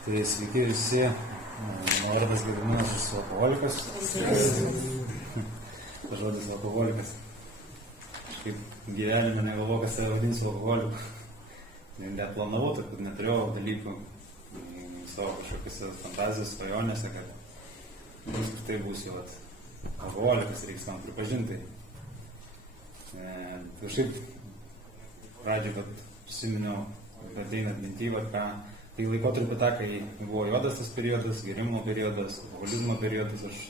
Tai sveiki visi, Vardas Gediminas, esu alkoholikas. Žodis alkoholikas. Kaip gyvenime negalvoju, kad save vadinsiu alkoholiku. Net planavau, kad neturėjau dalykų savo kažkokiose fantazijos svajonėse, kad viskas tai bus jau alkoholikas, reiks man pripažinti. Kažkaip pradžiai, kad prisiminiau, kad ateina atminty, tai laikotarpį tą, kai buvo juodas tas periodas, gėrimo periodas, alkoholizmo periodas, aš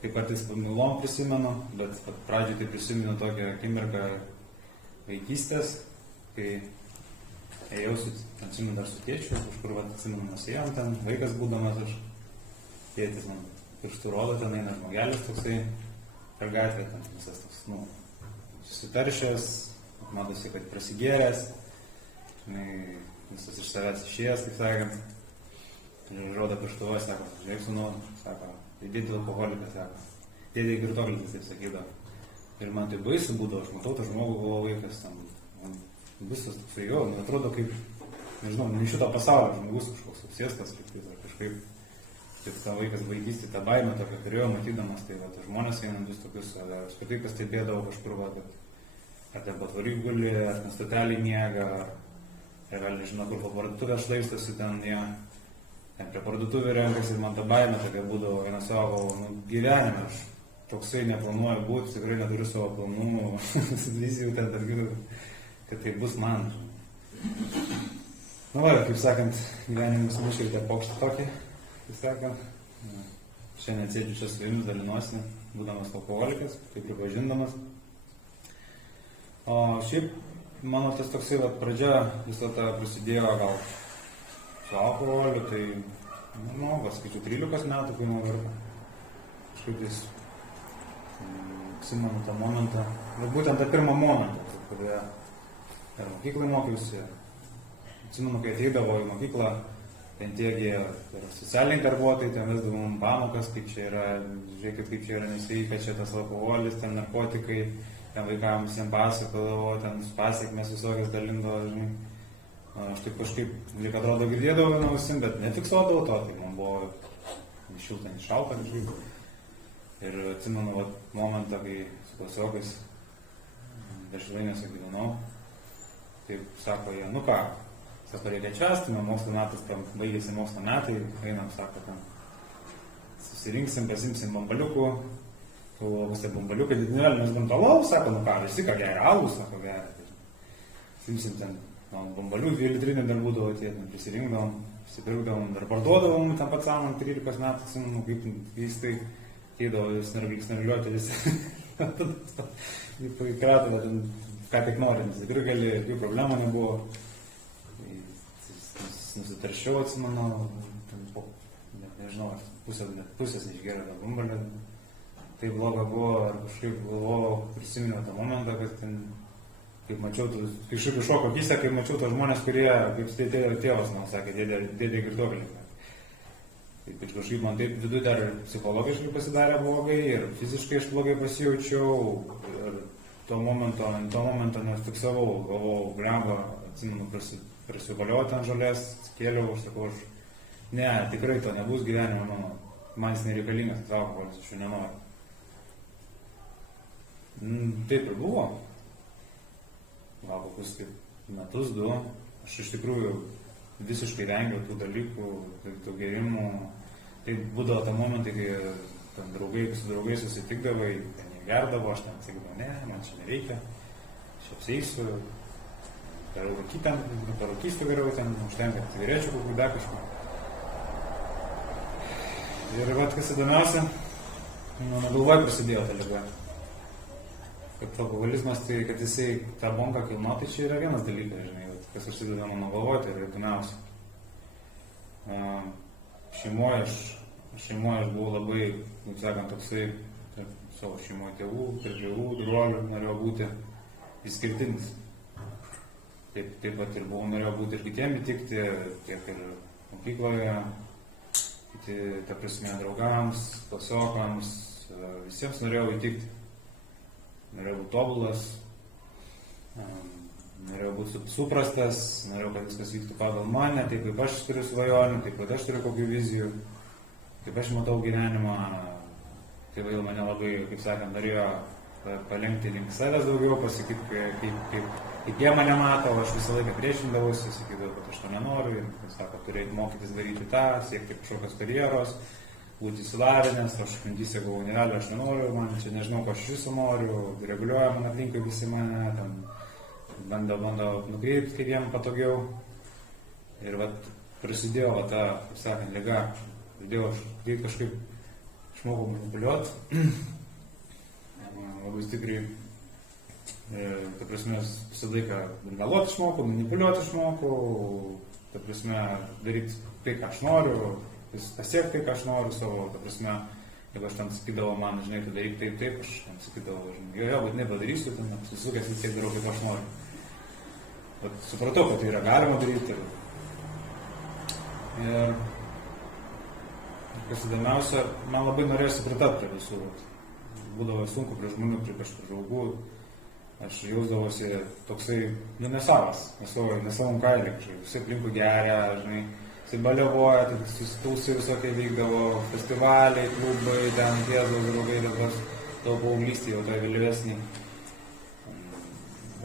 kaip kartais pamilom prisimenu, bet pradžiai tai prisimenu tokią akimirką vaikystės, kai ėjau, atsimenu dar su tėčiu, kažkur atsimenu mes ėjom ten, vaikas būdamas aš, tėtis man pirštų rodo, ten eina žmogelis toksai per gatvę, ten visas toks, susitaršęs, matosi, kad prasigėręs, visas iš savęs išėjęs, kaip sakant, rodo pirštuvą, sako, žiūrėk sūnau, sako, tai dėdė alkoholikas, sako, dėdė girtuoklis, taip sakydavo. Ir man tai baisu būdavo, aš matau tą žmogų, galvo vaikas, man visas toksai jo, atrodo kaip, nežinau, ne šito pasaulio žmogus kažkoks apsėstas, kažkaip, taip tą vaikas vaikystį, tą baimę tokią turėjo matydamas, tai žmonės einantis tokius, aš kaip pastebėdavau kažkur, ar ten patvarai guli, ar ten stotelį miega, ar gal nežinau, kur po parduotuvę šlaistasi ten, ten prie parduotuvę renkasi ir man ta baimė tokia būdavo, vieną savo gyvenime, aš toksai neplanuoju būti, tikrai neturiu savo planų, vizijų ten, kad tai bus man. Kaip sakant, gyvenimas mūšė ir tą pokštą tokį, kaip sakant. Šiandien sėdžiu čia su jumis, dalinuosi, būdamas alkoholikas, tai pripažindamas. O šiaip, mano tas toksai pradžia visą tą prasidėjo gal su alkoholiu, tai, skaičiu 13 metų, kai man varpa. Kažkaip tais, atsimenu tą momentą, būtent tą pirmą momentą, kada mokyklai mokiausi. Atsimenu, kai ateidavo į mokyklą, ten tiegi socialiniai darbuotojai, ten vesdavom pamokas, kaip čia yra, žiūrėkit, kaip čia yra nesveika, čia tas alkoholis, ten narkotikai, ten vaikams visiems pasakodavo, ten pasiekmes visokias dalindavo, žinai. Aš taip kažkaip, lyg atrodo, girdėdavau vieną ausim, bet nefiksuodavau to, tai man buvo šilta, šalta kažkaip. Ir atsimenu momentą, kai su klasiokais Dešrainėse gyvenau, taip sako jie, ką, sako, reikia čęsti, mokslo metais, baigėsi mokslo metai, einam, sako, ten susirinksim, pasimsim bambaliukų, pusė bambaliukai, didinėlį, mes buvom alaus, sako, visi ką geria, alus, sako, geria. Simsim ten bambalių, 2 litrinį dar būdavo, ten prisirinkdavom, prisipirkdavom, dar parduodavom, ten pats savo 13 metų, atsimenu, kaip keistai keidavo snargliuoti visi. Į kratą, ką tik nori, nes tikrai gali, jokių problemų nebuvo. Nusitaršiau, atsimenu, nežinau, pusės neišgeria tą bambalį. Tai bloga buvo, ar kažkaip galvojau, prisiminiau tą momentą, kad ten, kaip mačiau, kažkaip iššoko akise, kaip mačiau tos žmonės, kurie, kaip tėvas man sakė, dėdė girtuoklis. Taip kažkaip man taip viduje dar psichologiškai pasidarė blogai ir fiziškai aš blogai pasijaučiau. Ir to momento nefiksavau, galvojau, blemba, atsimenu, prasivaliau ten žolės, kėliau, aš sakau, ne, tikrai to nebus gyvenime mano, man jis nereikalingas, tas alkoholis, aš jų nenoriu. Taip ir buvo. Gal kokius metus, 2. Aš iš tikrųjų visiškai vengiau tų dalykų, tų gėrimų. Tai būdavo tą momentą, kai ten su draugais susitikdavai, ten jie gerdavo, aš ten sakydavau, ne, man čia nereikia, aš apseisiu, parūkysiu geriau, ten užtenka cigarečių kokių dar kažką. Ir kas įdomiausia, mano galvoje prasidėjo ta liga. Kad alkoholizmas, tai kad jisai tą bonką kilno, tai čia yra vienas dalykas, žinai, kas užsideda mano galvoje, tai yra įdomiausia. Šeimoje aš buvau labai, kaip sakant, toksai, savo šeimoje tėvų, tėvų, brolių, norėjau būti išskirtinis. Taip pat ir buvau, norėjau būti ir kitiem įtikti, tiek ir mokykloje, ta prasme, draugams, klasiokams, visiems norėjau įtikti. Norėjau būti tobulas, norėjau būti suprastas, norėjau, kad viskas vyktų pagal mane, taip kaip aš turiu svajonių, taip kaip aš turiu kokių vizijų, kaip aš matau gyvenimą. Tėvai mane labai, kaip sakant, norėjo palenkti link savęs daugiau, pasakyti, kaip jie mane mato, aš visą laiką priešindavausi, sakydavau, kad aš to nenoriu, ir, kaip sako, turėjai mokytis daryti tą, siekti kažkokios karjeros, būti įsilavinęs, aš mintyse galvoju, nerealiai aš nenoriu, man čia nežinau, ko aš iš viso noriu, reguliuoja man aplinkui visi mane, ten bando nukreipti, kaip jiem patogiau. Ir vat prasidėjo ta, kaip sakant, liga, pradėjau aš kažkaip išmokau manipuliuoti, labai stipriai, ta prasme, visą laiką meluoti išmokau, manipuliuoti išmokau, ta prasme, daryti tai, ką aš noriu, pasiekti tai, ką aš noriu savo, ta prasme, jeigu aš ten sakydavau man, žinai, tu daryk taip, aš ten sakydavau, žinai, jo, bet nepadarysiu, ten susukęs vis tiek darau, kaip aš noriu. Bet supratau, kad tai yra galima daryti. Ir kas įdomiausia, man labai norėjosi pritapti prie visų. Būdavo sunku prie žmonių, prie kažkokių draugų. Aš jausdavosi toksai, nesavas, nesavom kailį, visi aplinkui geria, žinai, baliavoja, tai susitūsi visokie vykdavo, festivaliai, klubai, ten tiesdavo draugai, dabar tavo paauglystė jau tai vėlyvesnį.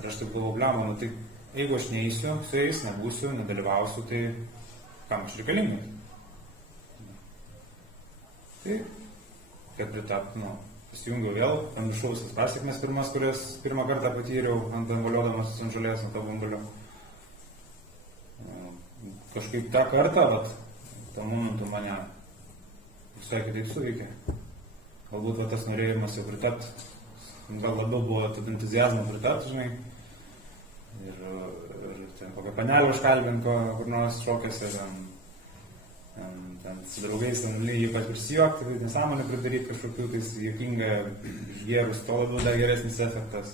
Ir aš taip galvoju, blemo, tai jeigu aš neįsiu, su jais nebūsiu, nedalyvausiu, tai kam aš reikalingai? Tai, kad pritapti, pasijungiau vėl, pamiršau visas pasiekmes pirmas, kurias pirmą kartą patyriau, ant valiodamas ant žolės, ant to bambalio. Kažkaip tą kartą, tą momentu mane visai kitaip suveikė. Galbūt tas norėjimas jau pritapti, gal labiau buvo tada entuziazmo pritapti, žinai. Ir ten kokią panelę užkalbinko, kur nors šokėse, ten su draugais, ten lygiai pat prisijokti, nesąmonę pridaryti kažkokių, tai juokingą išgėrus, to labiau dar geresnis efektas,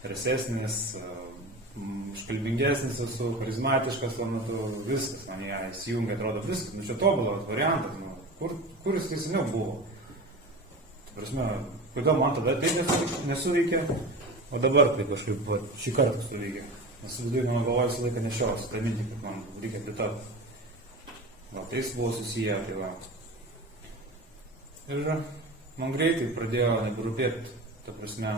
drąsesnis, iškalbingesnis esu, charizmatiškas, tuo metu viskas, man ją įsijungia, atrodo viskas, čia tobulas variantas, kur jis tai seniau buvo. Tai prasme, kodėl man tada taip nesuveikė, o dabar taip kažkaip šį kartą suveikė. Nes viduje mano galvoje visą laiką nešiausi, tą mintį, kad man reikia pritapti. Gal tai jis buvo susiję, tai va. Ir man greitai pradėjo neberūpėti, ta prasme,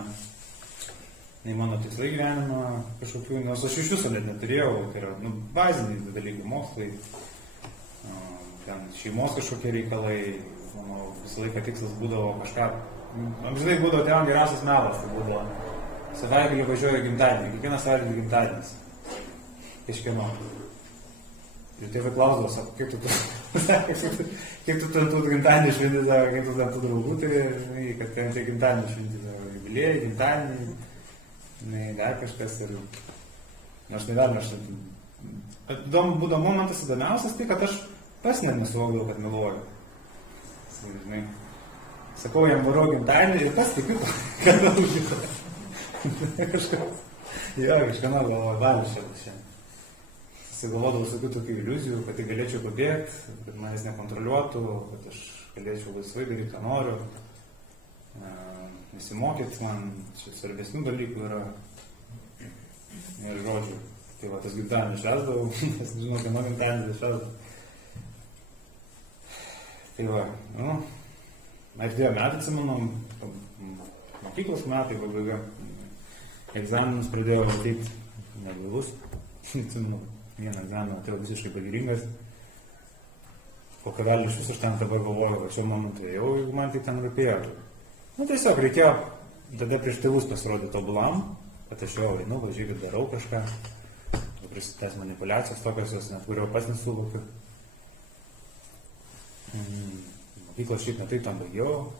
nei mano tikslai gyvenimą kažkokių, nors aš iš viso net neturėjau, tai yra baziniai dalykai, mokslai, ten šeimos kažkokie reikalai, mano visą laiką tikslas būdavo kažką, amžinai būdavo tėvam geriausias melas, tai būdavo savaitgalį važiuoju gimtadienį, kiekvieną savaitgalį gimtadienis, kažkieno. Ir tėvai klausdavo, sako, kiek tu ten tų gimtadienį šventi, kiek tu ten tų draugų, tai kad ten tie gimtadienį šventi, jubiliejai, gimtadienį, dar kažkas ir aš nedarome, būdavo momentas įdomiausias, tai kad aš pas net nesuvokdavau, kad meluoju. Sakau, jam varau gimtadienį ir tas tikiu, kad laužyto. Kažkas. Jo, kažkana galvoju, valiu šiandien. Galvodavau visokių tokių iliuzijų, kad tai galėčiau pabėgti, kad manęs nekontroliuotų, kad aš galėčiau laisvai daryti, ką noriu. Nesimokyti, man čia svarbesnių dalykų yra. Ir žodžiu, tai va tas gimtadienį švęsdavau, nes nežinau, kieno gimtadienį švęsdavau. Tai va, artėjo metai, atsimenu, mokyklos metai pabaiga. Egzaminus pradėjau ateiti neblaivus. Atsimenu, vieną egzaminą atėjo visiškai pagiringas. Po kavelį iš vis aš ten dabar galvoju, kad šiuo momentu jau, jeigu man tai ten rūpėjo. Tiesiog reikėjo tada prieš tėvus pasirodyti tobulam, kad aš jau einu, važiuoju, darau kažką. Prisitęs manipulacijos tokios, net kurio pats nesuvokiu. Mokyklos šiaip netai tam baigiau.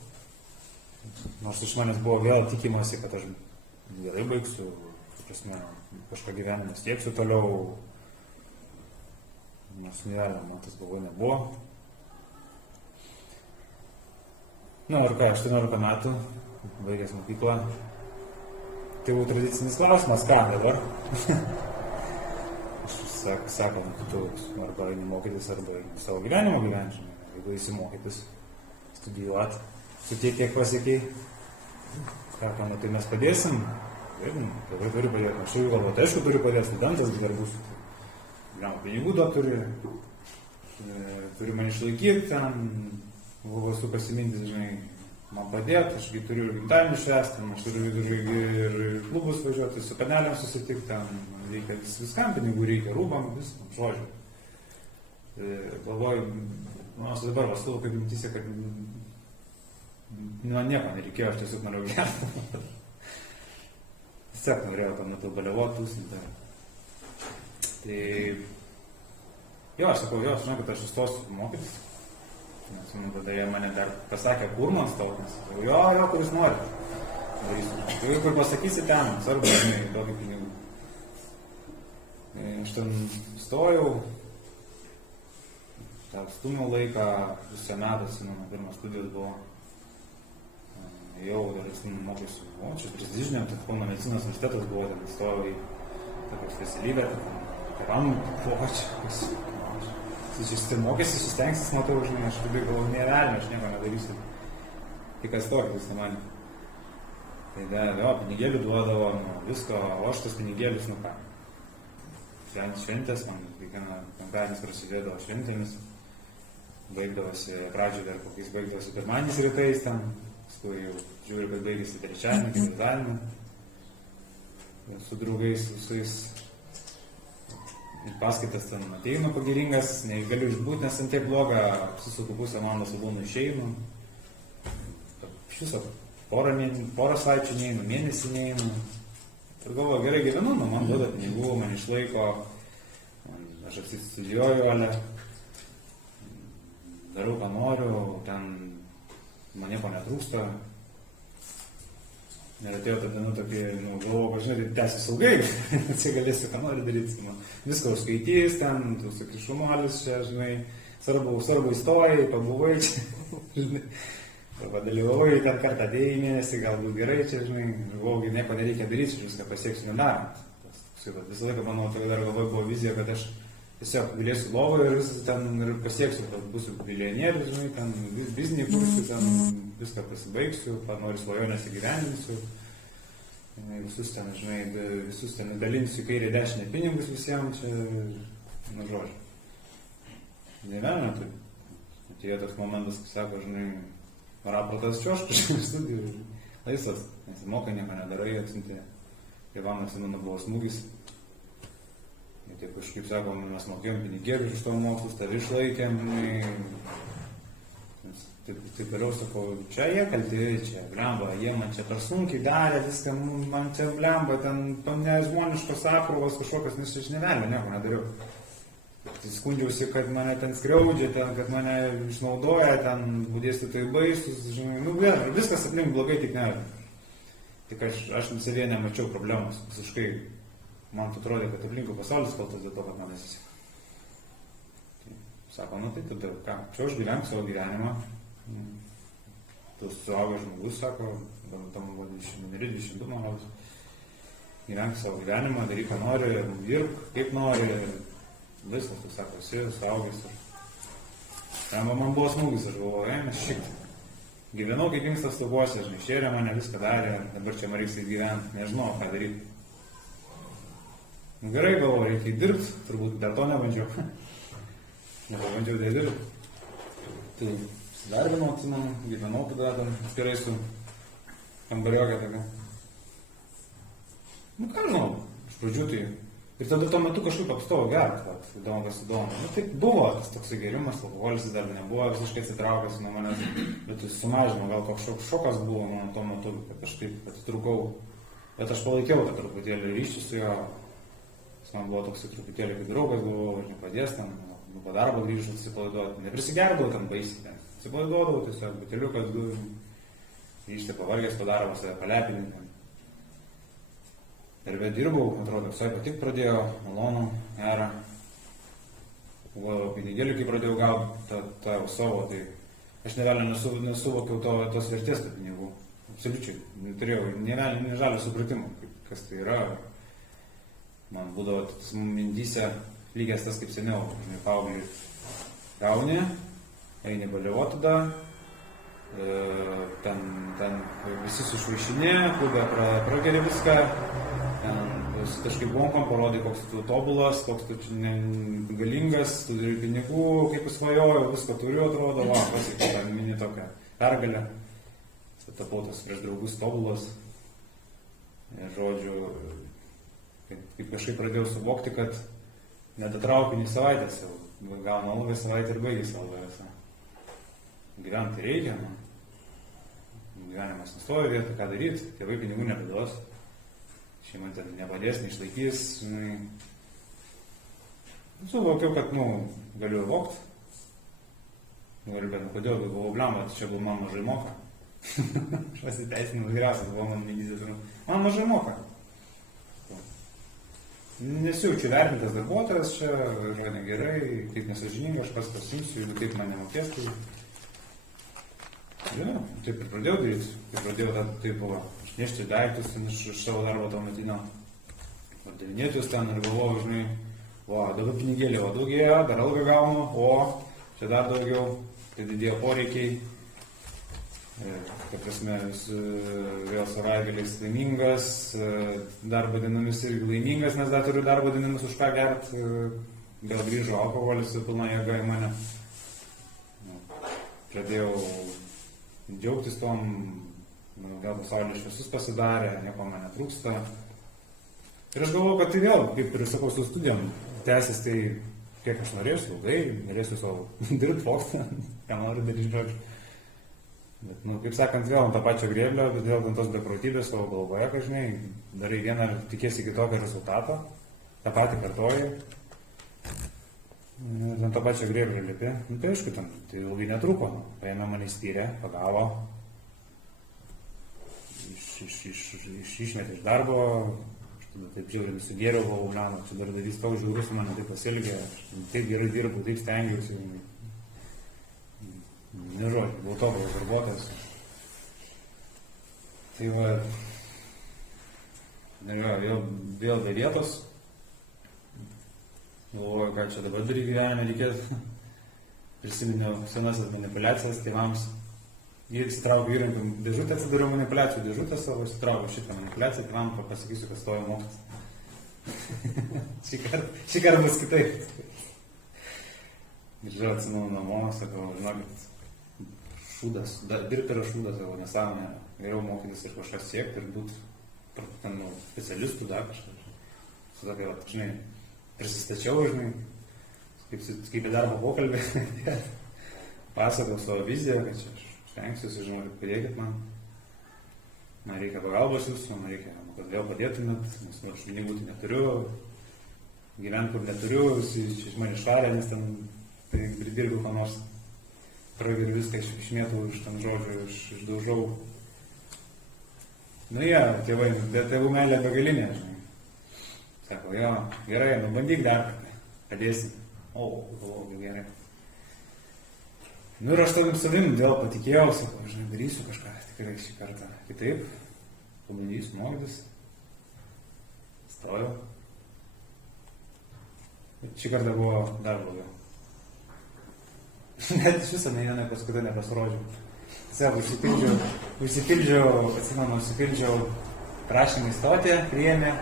Nors iš manęs buvo vėl tikimasi, kad aš gerai baigsiu, kažką gyvenimą stieksiu toliau. Nors man tas galvoje nebuvo. Ir ką, 18 metų, baigęs mokyklą. Tėvų tradicinis klausimas, ką dabar? Aš sakau, tu arba eini mokytis, arba eini savo gyvenimo gyvenimą. Jeigu eisi mokytis, studijuoti, su tiek pasiekiai, ką, tai mes padėsim. Ir tėvai turi padėti, aš jau galvoju, tai aišku turi padėti, studentas darbus. Pinigų daug turi man išlaikyti, ten buvo sukasi mintis, žinai, man padėti, ašgi turiu ir gimtadienį švęsti, aš turiu ir klubus važiuoti, su panelėm susitikti, ten reikia viskam pinigų, reikia rūbam, viskam, žodžiu. Galvoju, aš dabar vastavu, kaip mintysė, kad man nieko nereikėjo, aš tiesiog norėjau gerti. Vis tiek norėjau tam metu baliavoti, tūsinti. Tai jo, aš sakau, aš žinau, kad aš įstosiu mokytis. Nes man tada jie mane dar pasakė, kur man stautis. Jo, kur jūs norite. Darysiu. Kur pasakysi ten, svarbu, žinai, tokį pinigų. Aš ten stojau, stumiau laiką, visą metą, mano pirmas studijos buvo. Jau dar mokysiu, čia prestižinė, Kauno medicinos universitetas buvo, ten stojau į tokią specialybę, mokėsi, susitengsis, matau, žinai, aš labai galvoju, nerealime, aš nieko nedarysiu. Tik kas tokį, jūs nemanė. Tai jo, pinigėlių duodavo, visko, o aš tas pinigėlius, ką. Šventės, man kiekvieną penktadienis prasidėdavo šventėmis. Baigdavosi, pradžioje dar kokiais baigdavosi pirmadienis rytais ten, paskui jau žiūriu, kad baigėsi trečiadienį, ketvirtadienį. Su draugais visais paskaitas ten ateinu pagiringas, negaliu išbūti, nes ant tiek bloga, apsisuku pusę valandos būnu išeinu. Iš viso porą savaičių neinu, mėnesį neinu. Ir galvoju, gerai gyvenu, man duoda pinigų, man išlaiko, aš apsistudijuoju, ale darau, ką noriu, ten man nieko netrūksta. Ir atėjo tada, tokį, galvoju, kad, žinai, tai tęsis ilgai, čia galėsiu, ką nori daryti. Viską užskaitys, ten, tu sakai, šumolis čia, žinai, svarbu įstojai, pabuvai čia, žinai, padalyvauji, ten kartą atėjai mėnesį, galbūt gerai čia, žinai, galvoju, nieko nereikia daryti, aš viską pasieksiu nedarant. Visą laiką, manau, tai dar galvoju buvo vizija, kad aš tiesiog galėsiu lovoje ir visą ten ir pasieksiu, kad būsiu milijonierius, žinai, ten biznį kursiu, ten viską pasibaigsiu, noriu svajonės įgyvendinsiu, visus ten, žinai, visus ten dalinsiu kairį dešinę pinigus visiems, čia, žodžiu. Gyvenime, tai atėjo toks momentas, kai sako, žinai, rapratas čioškas, studijų, laisvas, nesimokai, nieko nedarai, atsimti, tėvam atsimenu buvo smūgis. Ir taip kažkaip sakom, mes mokėjom pinigėlius iš to mokslus, tai išlaikėm, taip vėliau sakau, čia jie kalti, čia blemba, jie man čia per sunkiai darė viską, man čia blemba, ten nežmoniškos apkrovos kažkokios, nes aš nevelio, nieko nedariau. Tai skundžiausi, kad mane ten skriaudžia, kad mane išnaudoja, ten būdėsi tai baisus, žinai, viskas aplink blogai, tik ne. Tik aš savie nemačiau problemos, visiškai. Man atrodė, kad aplinkų pasaulis kaltas dėl to, kad man nesiseka. Sako, tai tada ką, čia aš gyvenk savo gyvenimą. Tu suaugęs žmogus, sako, gal tam buvo 22, man rodos. Gyvenk savo gyvenimą, daryk, ką nori, dirbk, kaip nori. Viskas, tu sako, esi suaugęs. Man buvo smūgis, aš galvoju, mes šiek tiek. Gyvenau kaip inkstas stubuose, žinai, šėrė mane, viską darė, dabar čia man reiks gyventi, nežinau, ką daryti. Gerai, galvoju, reikia dirbti, turbūt dar to nebandžiau. Nebandžiau tai dirbti. Tai įsidarbinau, atsimenu, gyvenau tada ten atskirai su kambariokė tokia. Ką žinau, iš pradžių tai. Ir tada tuo metu kažkaip apstovo gerti, įdomu, kas įdomu. Tai buvo tas toksai gerimas, alkoholis dar nebuvo visiškai atsitraukęs nuo manęs, bet jis sumažino, gal toks šokas buvo man tuo metu, kad aš taip atitrūkau. Bet aš palaikiau tą truputėlį ryšį su jo. Man buvo toks truputėlį kaip draugas, galvojau, aš nepadės ten, po darbo grįžau atsipalaiduoti. Neprisigerdavau ten baisiai, atsipalaiduodavau tiesiog, buteliukas, grįžti pavargęs, po darbo save palepinti. Ir bet dirbau, atrodo, visai patik pradėjo, malonu, gerą. Pinigėlį, kai pradėjau gauti tą savo, tai aš nesuvokiau tos vertės tų pinigų. Absoliučiai, neturėjau nežalio supratimo, kas tai yra. Man būdavo tas mintyse lygės tas kaip seniau, paaugliui gauni, eini baliavoti tada, ten visi sušvaišinė, klube prageri viską, ten kažkaip bonkom parodai, koks tu tobulas, koks tu galingas, tu turi pinigų, kaip svajoju, viską turiu, atrodo, va, pasiekiau tą mini tokią pergalę, tapau tas prieš draugus tobulas, ir žodžiu, kaip kažkaip pradėjau suvokti, kad nedatraukiu nei savaitės jau, gaunu algą savaitę ir baigęs algą. Gyventi reikia, man. Gyvenimas nustoja vietą, ką daryti, tėvai pinigų nebeduos, šeima ten nepadės, neišlaikys. Suvokiau, kad, galiu vokti. Galiu, bet kodėl buvau blemba, tai čia buvo man mažai moka. Aš pasiteisinimas geriausias buvo man mintis, man mažai moka. Nesijaučiu vertintas darbuotojas čia, yra negerai, kaip nesažininga, aš pats pasimsiu, jeigu taip man nemokės, tai... Ja, taip ir pradėjau daryti, taip buvo, aš nešti daiktus iš savo darbo to metinio, pardavinėtus ten ir galvoju, žinai, dabar pinigėlį, daugėja, dar algą gaunu, čia dar daugiau, tai didėjo poreikiai, ta prasme, vėl savaitgaliais laimingas, darbo dienomis irgi laimingas, nes dar turiu darbo dienomis už ką gert, vėl grįžo alkoholis su pilna jėga į mane, pradėjau džiaugtis tom, gal pasaulis šviesus pasidarė, nieko man netrūksta. Ir aš galvoju, kad tai vėl, kaip ir sakau, su studijom tęsis, tai kiek aš norėsiu, ilgai, norėsiu savo dirbti vokti, ką noriu daryti žodžiu. Bet, kaip sakant, vėl ant tą pačią grėblę, bet vėl ant tos beprotybės savo galvoje, kad žinai, darai vieną ir tikėsi kitokio rezultato, tą patį kartoji. Ir ant to pačio grėblio lipi, tai aišku, tai ilgai netruko, paėmė mane įspyrė, pagavo, išmetė iš darbo, aš tada taip žiauriai nusigėriau, galvojau, čia darbdavys toks žiaurus, mane taip pasielgė, aš taip gerai dirbu, taip stengiausi, nežodžiu, buvau tobulas darbuotojas. Tai va, vėl be vietos. Galvoju, ką čia dabar daryti gyvenime reikės. Prisiminiau senasias manipulacijas tėvams. Įsitraukiu įrankių dėžutę, atsidariau manipulacijų dėžutę savo, įsitraukiu šitą manipulaciją, tėvam pasakysiu, kad stoju mokytis. Šį kartą bus kitaip. Grįžau atsimenu namo, sakau, žinokit, šūdas, dirbti yra šūdas, savo nesąmonė. Geriau mokytis ir kažką siekti ir būti specialistų dar kažką. Sakai, žinai, prisistačiau, žinai, kaip į darbo pokalbį, pasakau savo viziją, kad čia aš stengsiuosi, žinau, padėkit man reikia pagalbos jūsų, man reikia, kad vėl padėtumėt, nes aš pinigų tai neturiu, gyventi kur neturiu, visi čia iš mane išvarė, nes ten pridirbiu ką nors, ir viską išmėtau iš ten žodžių, išdaužau. Tėvai, bet tėvų meilė begalinė, žinai. Sako, gerai, bandyk dar kartą, padėsim. Gerai. Ir aš tavim savim vėl patikėjau, sakau, žinai, darysiu kažką tikrai šį kartą kitaip, pabandysiu mokytis. Stojau. Šį kartą buvo dar blogiau. Net iš viso nei vieną paskutinę pasirodžiau. Tiesiog užsipildžiau prašymą įstoti, priėmė.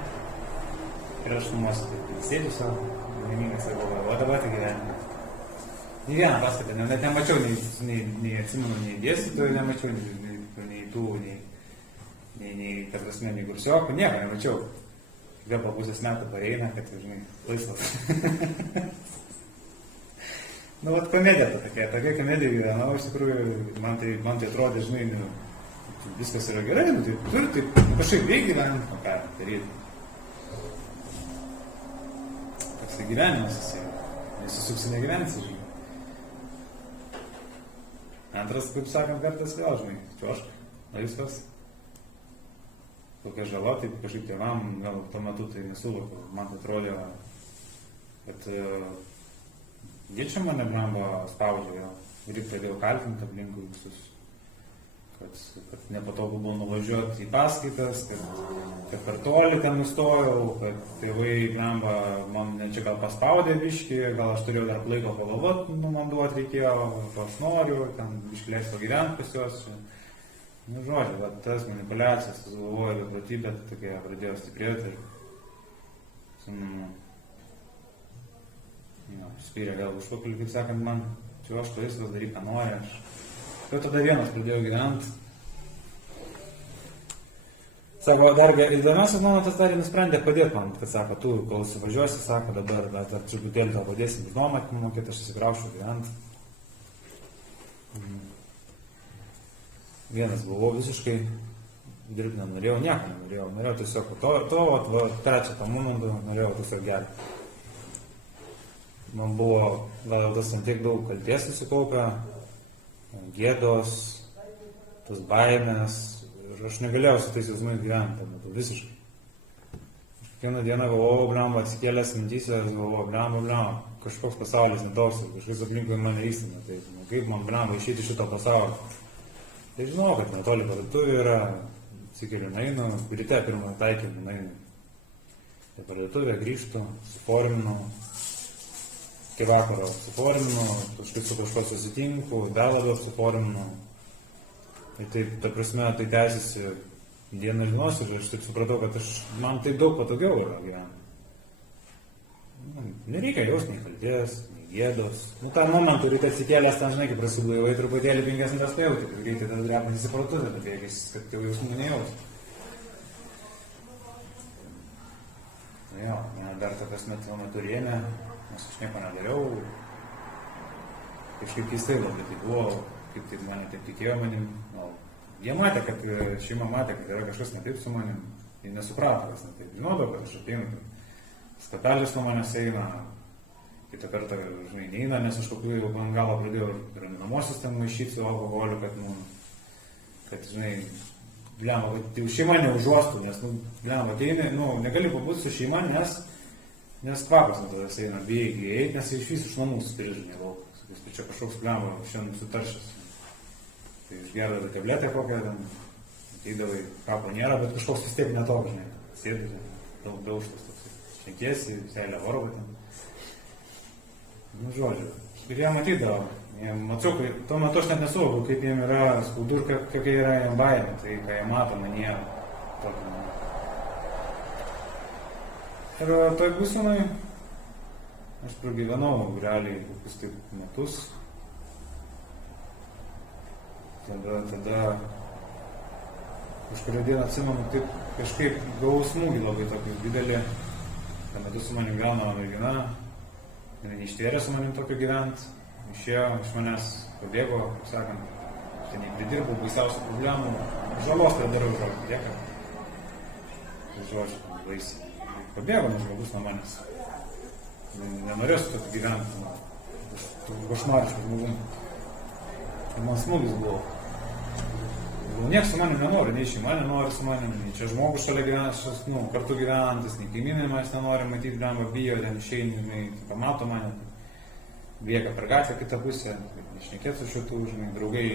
Ir aš namuose sėdžiu savo, laimingas ir galvoju, o dabar tai gyvenime. Nei vieną paskaitą, net nemačiau, nei atsimenu, nei dėstytojų nemačiau, nei tų, nei prasme, nei kursiokų, nieko nemačiau. Vėl po pusės metų pareina, kad, žinai, laisvas. Komedija tokia komedija gyvenau, iš tikrųjų, man tai atrodė, žinai, viskas yra gerai, tai turi, tai kažkaip reikia gyventi, ką daryti. Tai gyvenimas jisai, nesisuksi negyvensi, žinai. Antras, kaip sakant, kartas vėl, žinai, čioška, laisvas. Kokia žala, taip kažkaip tėvam, gal tuo metu tai nesuvokiau, man atrodė, kad jie čia mane blemba spaudžia vėl. Ir pradėjau kaltinti aplinkui visus, kad nepatogu buvo nuvažiuoti į paskaitas, kad per toli ten nustojau, kad tėvai, blemba, man čia gal paspaudė biškį, gal aš turėjau dar laiko pagalvoti, man duoti reikėjo, ko aš noriu, ten biškį leis pagyventi pas juos. Nu, žodžiu, va, tas manipulacijas, tas galvoju, beprotybė, tokia pradėjo stiprėti ir, spyrė gal užpakalį, kaip sakant, man, čia aš to viskas daryk, ką nori, aš. Jau tada vienas pradėjau gyventi. Sako, dar įdomiausias momentas dar nusprendė padėti man, kad sako, tu, kol suvažiuosi, sako, dabar truputėlį tau padėsim nuomatį mokėti, aš susikraušiu gyventi. Vienas buvau visiškai, dirbti nenorėjau, nieko nenorėjau, norėjau tiesiog trečią tą momentą, norėjau tiesiog gerti. Man buvo gal tas tiek daug kalties susikaupę, gėdos, tas baimės, ir aš negalėjau su tais jausmais gyventi, visiškai. Aš kiekvieną dieną galvojau, blemba, atsikėlęs mintyse, galvojau, blemba, kažkoks pasaulis netoks, kažkas aplinkui mane įstina, tai kaip man, blemba, išeiti iš šito pasaulio. Tai žinau, kad netoli parduotuvė yra, atsikeliu, nainu, ryte pirmą taikymą nainu. Tai parduotuvė grįžtu, suforminu, iki vakaro suforminu, kažkaip su kažko susitinku, dar labiau suforminu. Ir taip, ta prasme, tai tęsiasi dieną dienos ir aš taip supratau, kad man taip daug patogiau yra gyventi. Nereikia jaus nei kaltės, nei gėdos. Tą momentą ryte atsikėlęs, ten žinai, kai prasiblaivai truputėlį 5 minutės pajauti, kad greitai tada drepantis į parduotuvę, bet reikės, kad jau jausmų nejaus. Jo, mane dar tokias metu rėmė, nes aš nieko nedariau. Kažkaip keistai labai tai buvo, kaip tai mane taip tikėjo manim. Jie matė, kad šeima matė, kad yra kažkas ne taip su manim. Jie nesuprato, kas ne taip. Žinodavo, kad aš ateinu, skatalis nuo manęs eina, kitą kartą, žinai, neina, nes aš kokiu jau man galą pradėjau ir namuosius ten maišyti su alkoholiu, kad, žinai, blemba, kad jau šeima neužuostų, nes, blemba, ateini, negali pabūti su šeima, nes kvapas nuo tavęs eina, bijai eiti, nes iš visų iš namų suspirižinė lauk. Tai čia kažkoks blemba, šiandien sutaršęs. Tai išgerdavai tabletę kokią, ateidavai, kvapo nėra, bet kažkoks vis tiek netoks, žinai, sėdi, daug daužtas toks, šnekiesi, seilė varva ten. Žodžiu, ir jie matydavo, mačiau, tuo metu aš net nesuvokiau, kaip jiem yra skaudu ir kokia yra jiem baimė, tai ką jie mato manyje, tokį. Ir toj būsenai aš pragyvenau realiai kokius taip metus. Tada kažkuria dieną atsimenu, taip kažkaip gavau smūgį labai tokį didelį. Tuo metu su manim gyveno mergina, jinai neištvėrė su manim tokio gyventi, išėjo iš manęs, pabėgo, kaip sakant, aš ten nepridirbau baisiausių problemų, žalos pridariau žodžiu, dėka. Žodžiu, baisiai. Pabėgo žmogus nuo manęs. Nenorėjau su tokį gyventi, košmarišku žmogum. Ir man smūgis buvo. Niekas su manim nenori, nei šeima nenori su manim, nei čia žmogus šalia gyvenantis, kartu gyvenantis, nei kaimynai manęs nenori matyti, blemba, bijo, ten išeini, žinai, pamato mane, bėga per gatvę kitą pusę, nešnekėt su šitų, žinai, draugai,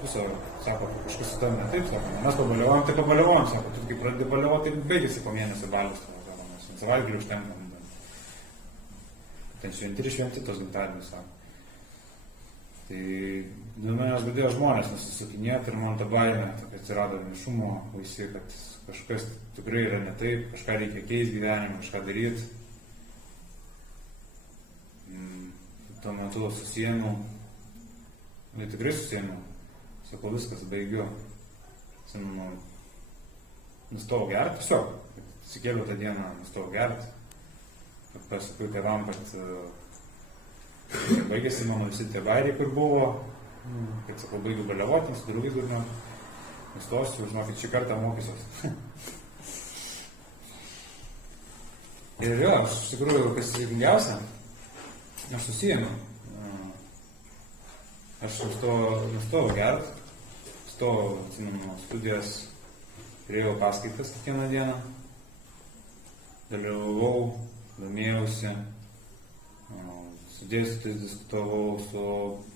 viso, sako, kažkas su tavimi ne taip, sako, mes pabaliavojom, tai pabaliavojom, sako, tu kai pradedi baliavoti, tai baigėsi po mėnesio balius, sako, mes savaitgalį užtenkam, ten šventi tos gimtadienius, sako. Tai nuo manęs pradėjo žmonės nusisakinėti ir man ta baimė atsirado viešumo, vaisi, kad kažkas tikrai yra ne taip, kažką reikia keisti gyvenimą, kažką daryti. Tuo metu susiėmiau, tikrai susiėmiau, sakau, viskas, baigiu. Nustojau gerti, tiesiog, atsikėliau tą dieną, nustojau gerti. Pasakiau tėvam, kad baigėsi mano visi tie bairiai, kur buvo, kad sakau, baigiu baliavoti, su draugais durniu, nustosiu, žinokit, šį kartą mokysiuos. Ir jo, aš iš tikrųjų, kas sėkmingiausia, aš susiėmiau. Aš nustojau gert, atsimenu, studijas, turėjau paskaitas kiekvieną dieną, dalyvavau, domėjausi, su dėstytojais diskutavau, su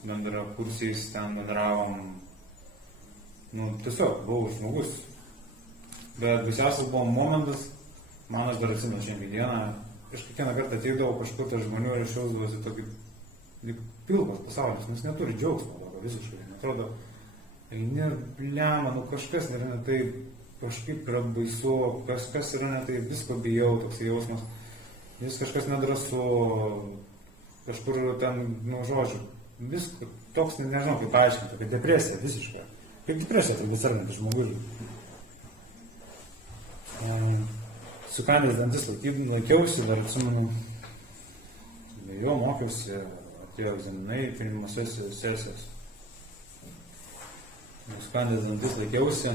bendrakursiais ten bendravom, tiesiog buvau žmogus. Bet visiausias buvo momentas, man aš dar atsimenu šiandien dieną, aš kiekvieną kartą ateidavau kažkur tai žmonių ir aš jausdavosi tokį lyg pilvas pasaulis, nes neturi džiaugsmo tokio visiškai. Atrodo, blema, kažkas nėra ne taip, kažkaip yra baisu, kažkas yra ne taip, visko bijau, toks jausmas, vis kažkas nedrąsu, kažkur ten, žodžiu, visko, toks, nežinau kaip paaiškinti, tokia depresija visiškai. Kaip depresija turbūt sergantis žmogus. Sukandęs dantis laikiausi, dar atsimenu, jo mokiausi, atėjo egzaminai, pirmosios sesijos. Sukandęs dantis laikiausi,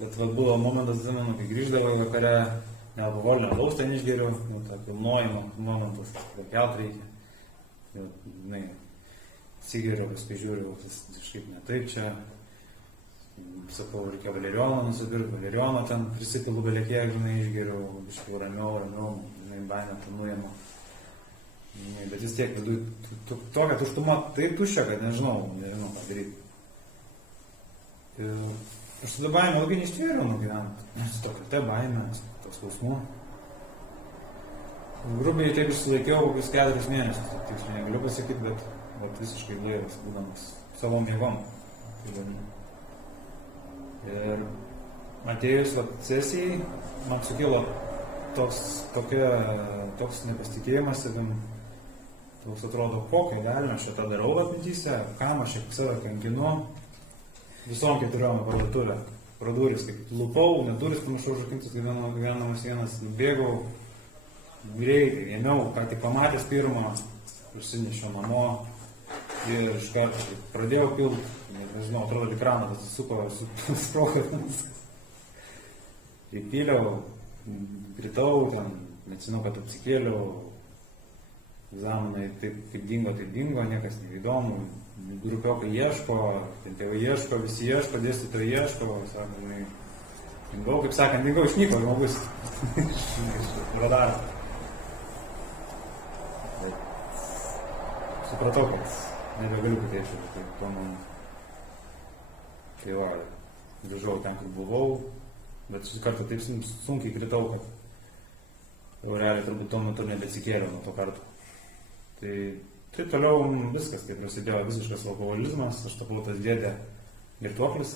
bet buvo momentas, atsimenu, kai grįždavau į vakarę, nealkoholinę alaus ten išgeriu, tą pilnojimo momentas, kelt reikia. Atsigeriu, paskui žiūriu, kažkaip ne taip čia. Sakau, reikia valerijono nusipirkti, valerijono ten prisipilu belekiek, išgeriu, biškiau ramiau, baimę ten nuėmu. Bet vis tiek viduj tokia tuštuma taip tuščia, kad nežinau ką daryti. Aš tada baimę ilgai neištvėriau nugyventi. Su tokia baimė, toks skausmu. Grubiai taip išsilaikiau kokius 4 mėnesius, tiksliai negaliu pasakyti, bet visiškai blaivas, būdamas savo mėgom. Ir atėjus sesijai, man sukilo toks nepasitikėjimas savim, toks atrodo, kokią galime aš šitą darau atmintyse, kam aš save kankinu, visom 4 parduotuvę, pro duris, kaip lupau, net duris panašau žakintus gyvenamas vienas, bėgau greitai, ėmiau, ką tik pamatęs pirmą, užsinešiau namo ir iš karto pradėjau pilti. Nežinau, atrodo, lyg kranas atsisuko, sprogo. Įpyliau, kritau, neatsimenu, kad apsikėliau, egzaminai taip kaip dingo, niekas neįdomu, grupiokai ieško, tėvai ieško, visi ieško, dėstytojai ieško, dingau, kaip sakant, dingau, išnyko žmogus iš radarą. Supratau, kad nebegaliu patėčiau, tai tuo man. Tai grįžau ten, kur buvau, bet šį kartą taip sunkiai kritau, kad jau realiai turbūt tuo metu nebeatsikėliau nuo to karto. Tai toliau viskas, tai prasidėjo visiškas alkoholizmas, aš tapau tas dėdė girtuoklis,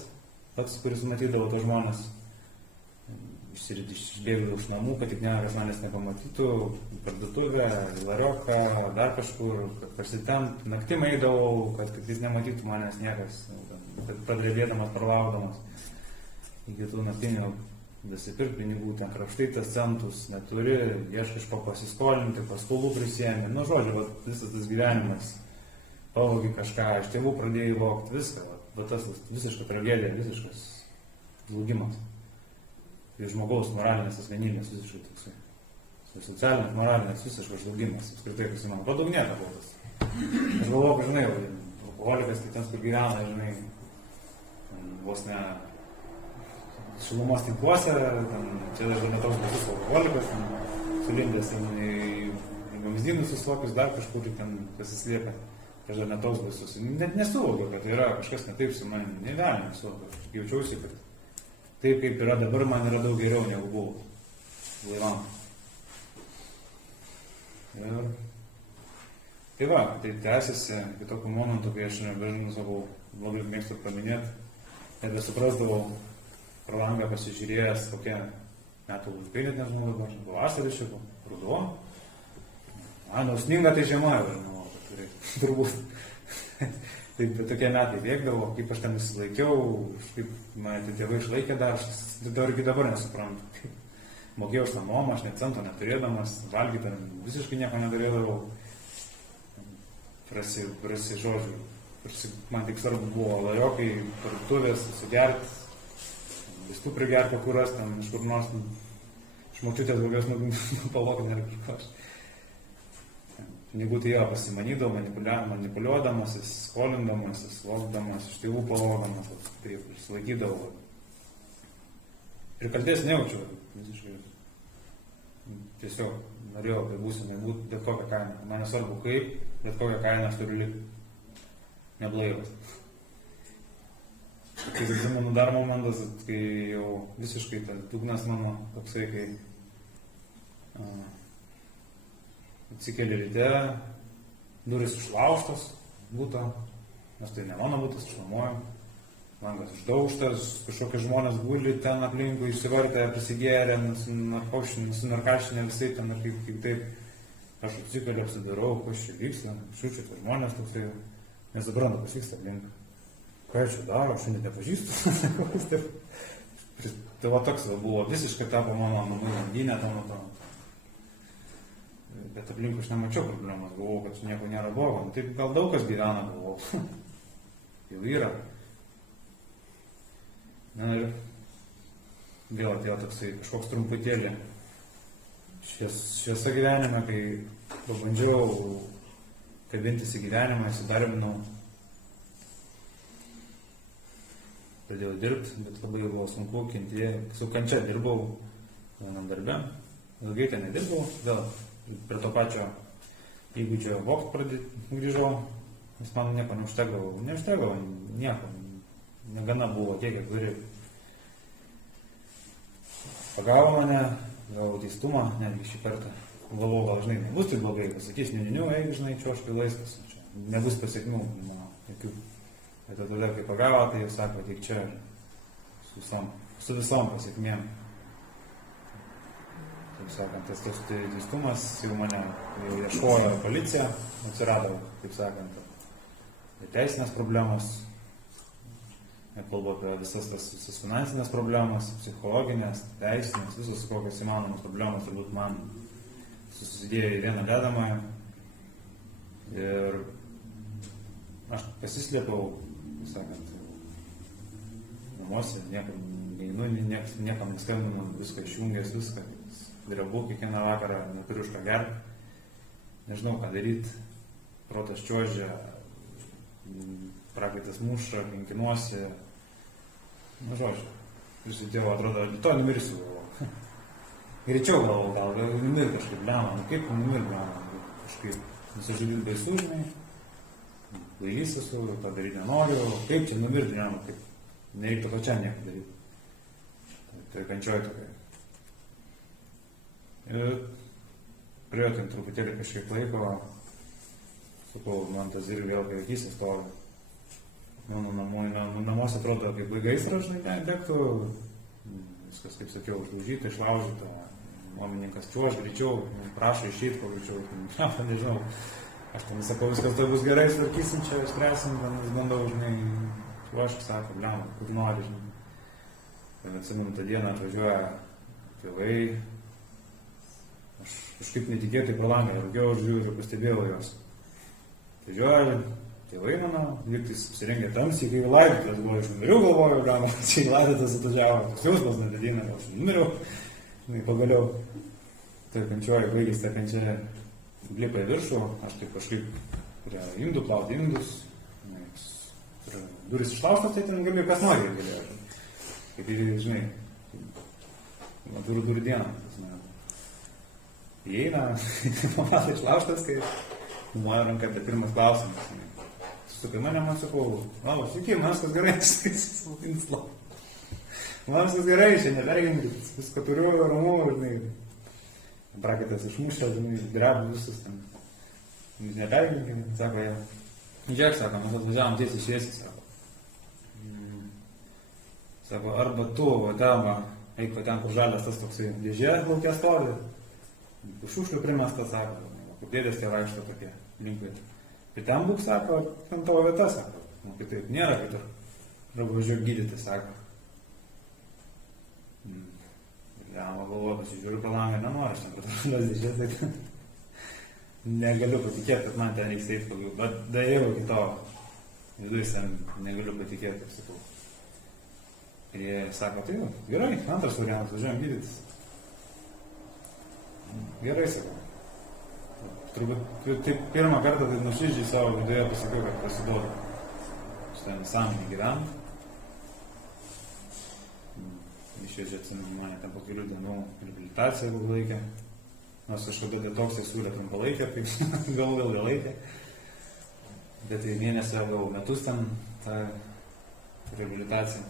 pats, kuris matydavo tos žmonės, išbėgdavau iš namų, kad tik niekas manęs nepamatytų, parduotuvę, larioką, dar kažkur, kad pasitempt, naktim eidavau, kad jis nematytų manęs niekas, padrėbėdamas, parlaudamas. Iki tų naktinių dasipirkt pinigų, ten krapštai tas centus, neturi, ieškai iš ko pasiskolinti, paskolų prisėmė. Žodžiu, visas tas gyvenimas, pavogi kažką, iš tėvų pradėjai vogti, viską, bet tas visiška tragedija, visiškas žlugimas. Ir žmogaus moralinės asmenybės visiškai toksai. Socialinės, moralinės visiškas žlugimas, apskritai pasimanu. Padugnėta buvo tas. Aš galvoju, kad, alkoholikas, tai ten, kur gyvena, vos ne šilumos tinkluose, čia dar netoks baisus alkoholikas, sulindęs į vamzdynus visokius, dar kažkur ten pasislėpę. Aš dar netoks baisus. Net nesuvokiau, kad tai yra kažkas ne taip su manim. Negalima suvokiau. Aš jaučiausi, kad taip kaip yra dabar, man yra daug geriau negu buvo laivam. Ir tai tęsiasi iki tokio momento, kai aš nebežinau, sakau, labai mėgstu paminėti, nebesuprasdavau pro langą pasižiūrėjęs, kokie metų laikai, net nežinau dabar, vasariškai, ruduo. Sninga tai žiema, žinau, turbūt. Taip, tokie metai bėgdavo, kaip aš ten įsilaikiau, kaip mane tėvai išlaikė dar, aš dabar nesuprantu. Mokėjau už tą nuomą, aš net cento neturėdamas, valgyti visiškai nieko neturėdavau. Žodžiu, man tik svarbu buvo lariokai, parduotuvės, sugerti, vistų prigerti, kuras ten iš kur nors, iš močiutės daugios nupalokinė ar kažkas. Pinigų tai jo pasimanydavau, manipuliuodamas, skolindamas, vogdamas, iš tėvų palodamas, taip išsilaikydavau. Ir kaltės nejaučiu, visiškai. Tiesiog norėjau, kad būsime būti bet kokią kainą. Man nesvarbu kaip, bet kokią kainą aš turiu likti neblaivas. Kai atsimenu dar momentas, kai jau visiškai tas dugnas mano toksai, kai atsikeli ryte, durys išlaužtos būtų, nes tai ne mano būtas, aš nuomoju, langas išdaužtas, kažkokie žmonės guli ten aplinkui, išsivartę, prisigėrę, sunarkašinę visai ten ar kaip taip. Aš atsikeliu, apsidarau, kas čia vyksta, šiučiu tai žmonės toksai, nesuprantu, kas vyksta aplink. Ką aš čia daro, aš šiandien nepažįstu. Tai va toks buvo, visiškai tapo mano namų gynė tam to. Bet aplink aš nemačiau problemas, galvojau, kad čia nieko nėra blogo. Taip gal daug kas gyvena, galvojau. Jau yra. Na ir vėl atėjo toksai kažkoks trumputėlį šviesa gyvenime, kai pabandžiau kabintis į gyvenimą, įsidarbinau. Pradėjau dirbti, bet labai buvo sunku, su kančia dirbau vienam darbe. Ilgai ten nedirbau, vėl prie to pačio įgūdžio vokt grįžau, nes man nieko neužtekdavo, nieko, negana buvo tiek, kiek turi. Pagavo mane, gavau teistumą, netgi šį kartą. Galvojau, gal žinai, nebus taip blogai, pasakys, eik, žinai, čiuoškai laisvas, nebus pasiekmių, jokių. Bet tada, kai pagavo, tai jau sako, tik čia su visom pasiekmėm. Taip sakant, tas teistumas jau mane ieškojo policija, atsirado, taip sakant, teisinės problemos, nekalbu apie visas finansinės problemas, psichologinės, teisinės, visos kokios įmanomos problemos, turbūt man susidėjo į vieną dedamąją. Ir aš pasislėpiau, sakant, namuose, niekam neskambinu, viską išjungęs, viską, drebu kiekvieną vakarą, neturiu už ką gerti, nežinau ką daryti, protas čiuožia, prakaitas muša, kinkinuosi, nu žodžiu, visų tėvo atrodo, to numirsiu, greičiau galvoju, gal numir kažkaip, kaip numir, kažkaip nusižudyti baisu, žinai, blaivys esu, tą daryti nenoriu, kaip čia numirti, kaip nereiktų pačiam nieko daryti. Tai kančioj tokia. Ir praėjo ten truputėlį kažkiek laiko, sakau, man tas irgi vėl kai akys stovi. Mano namuose atrodo, kaip gaisras, žinai, degtų, viskas, kaip sakiau, užlaužyta, išlaužyta, nuomininkas čiuož greičiau, prašo išeiti, kuo greičiau, nežinau. Aš ten sakau, viskas tai bus gerai, sutvarkysim čia, spręsim, vis bandau, žinai, čiuožk, sako, kur nori, žinai. Ir atsimenu, tą dieną atvažiuoja tėvai, aš kažkaip netikėtai pro langą rūgiau, žiūriu, pastebėjau juos. Atvažiuoja tėvai mano, lygtais apsirengė tamsiai, kai laidotuvės buvo, iš numerių galvoju, gal čia į laidotuvės atvažiavo, toks jausmas nedadina, gal aš numeriau, pagaliau. Tai kančioji, baigės tą kančią. Lipa į viršų, aš taip kažkaip prie indų plauti indus, duris išlaustas, tai ten galėjo kas nori galėjo. Kaip ir, žinai, durų dieną. Įeina, mamas išlaustas, kai nuoja ranka, tai pirmas klausimas. Susukai mane, man sakau, labas, sveiki, man viskas gerai, man viskas gerai, šiandien verginkit, viską turiu, ramu, žinai. Prakaitas išmušė, drebu visus ten. Neperginkim, sako jie. Žiūrėk, sako, mes atvažiavom tiesiai šviesiai, sako. Sako, arba tu, eik ten, kur žalias tas toksai dėžė laukia stovi. Šiukšlių primestas, sako, kur dėdės tie vaikšto tokie linkui. Ir ten būk, sako, ten tavo vieta, sako. Kitaip nėra kitur. Arba važiuok gydyti, sako. Galima galvoju, pasižiūriu pro langą, nenoriu, aš ten pratarlas dėžės, tai negaliu patikėti, kad man ten reiks eiti daugiau, bet daėjau iki to, viduje ten negaliu patikėti, kaip sakau. Ir jie sako, tai jau, gerai, antras variantas, važiuojam gydytis. Gerai, sakau. Turbūt taip pirmą kartą tai nuoširdžiai savo viduje pasakiau, kad pasiduodu. Šitą nesąmonį gyventi. Išvežė, atsimenu, mane ten po kelių dienų reabilitaciją ilgalaikė. Nors kažkada detoksai siūlė trumpalaikę, kaip gal ilgalaikė. Bet tai mėnesį gal metus ten tą reabilitacija.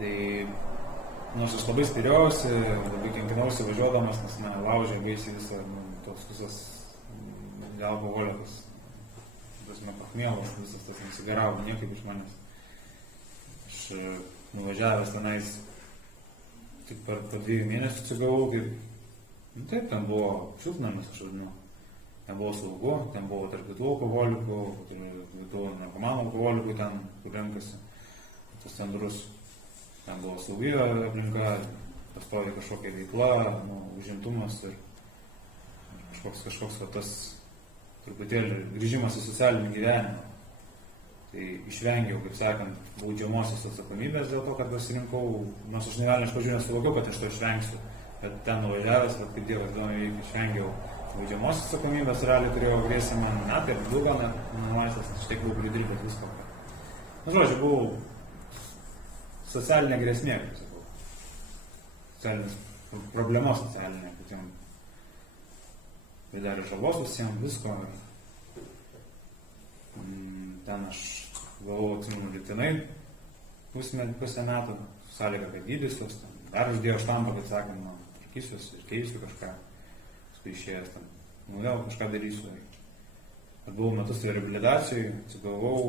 Tai nors aš labai spiriausi, labai kankinausi važiuodamas, nes laužė baisiai visą, tos visas alkoholikas, prasme, pachmėlo, visas tas nesigaravo niekaip iš manęs. Aš nuvažiavęs tenais tik per 2 mėnesius atsigavau, kaip, taip, ten buvo šiltnamis, aš vadinu. Ten buvo saugu, ten buvo tarp kitų alkoholikų, kitų narkomanų alkoholikų ten, kur renkasi, tas centrus. Ten buvo saugi aplinka, pastovi kažkokia veikla, užimtumas ir kažkoks tas truputėlį grįžimas į socialinį gyvenimą. Tai išvengiau, kaip sakant, baudžiamosios atsakomybės dėl to, kad pasirinkau, nors aš nevelnio iš pradžių nesuvokiau, kad aš to išvengsiu, bet ten nuvažiavęs, kaip Dievas duomė, išvengiau baudžiamosios atsakomybės, realiai turėjau grėsį man net ir daugą numaistas, aš tiek daug pridirbęs visko. Na, žodžiu, buvau socialinė grėsmė, kaip sakau. Socialinės problema socialinė, kad jam pridarė žalos visiems, visko. Ten aš gavau, atsimenu, lygtinai pusę metų, sąlyga, kad gydysiuos, dar uždėjau štampą, kad sakant, man tvarkysiuos ir keisiu kažką, paskui išėjęs ten, vėl kažką darysiu. Kad buvau metus tai reabilitacijai, atsigavau,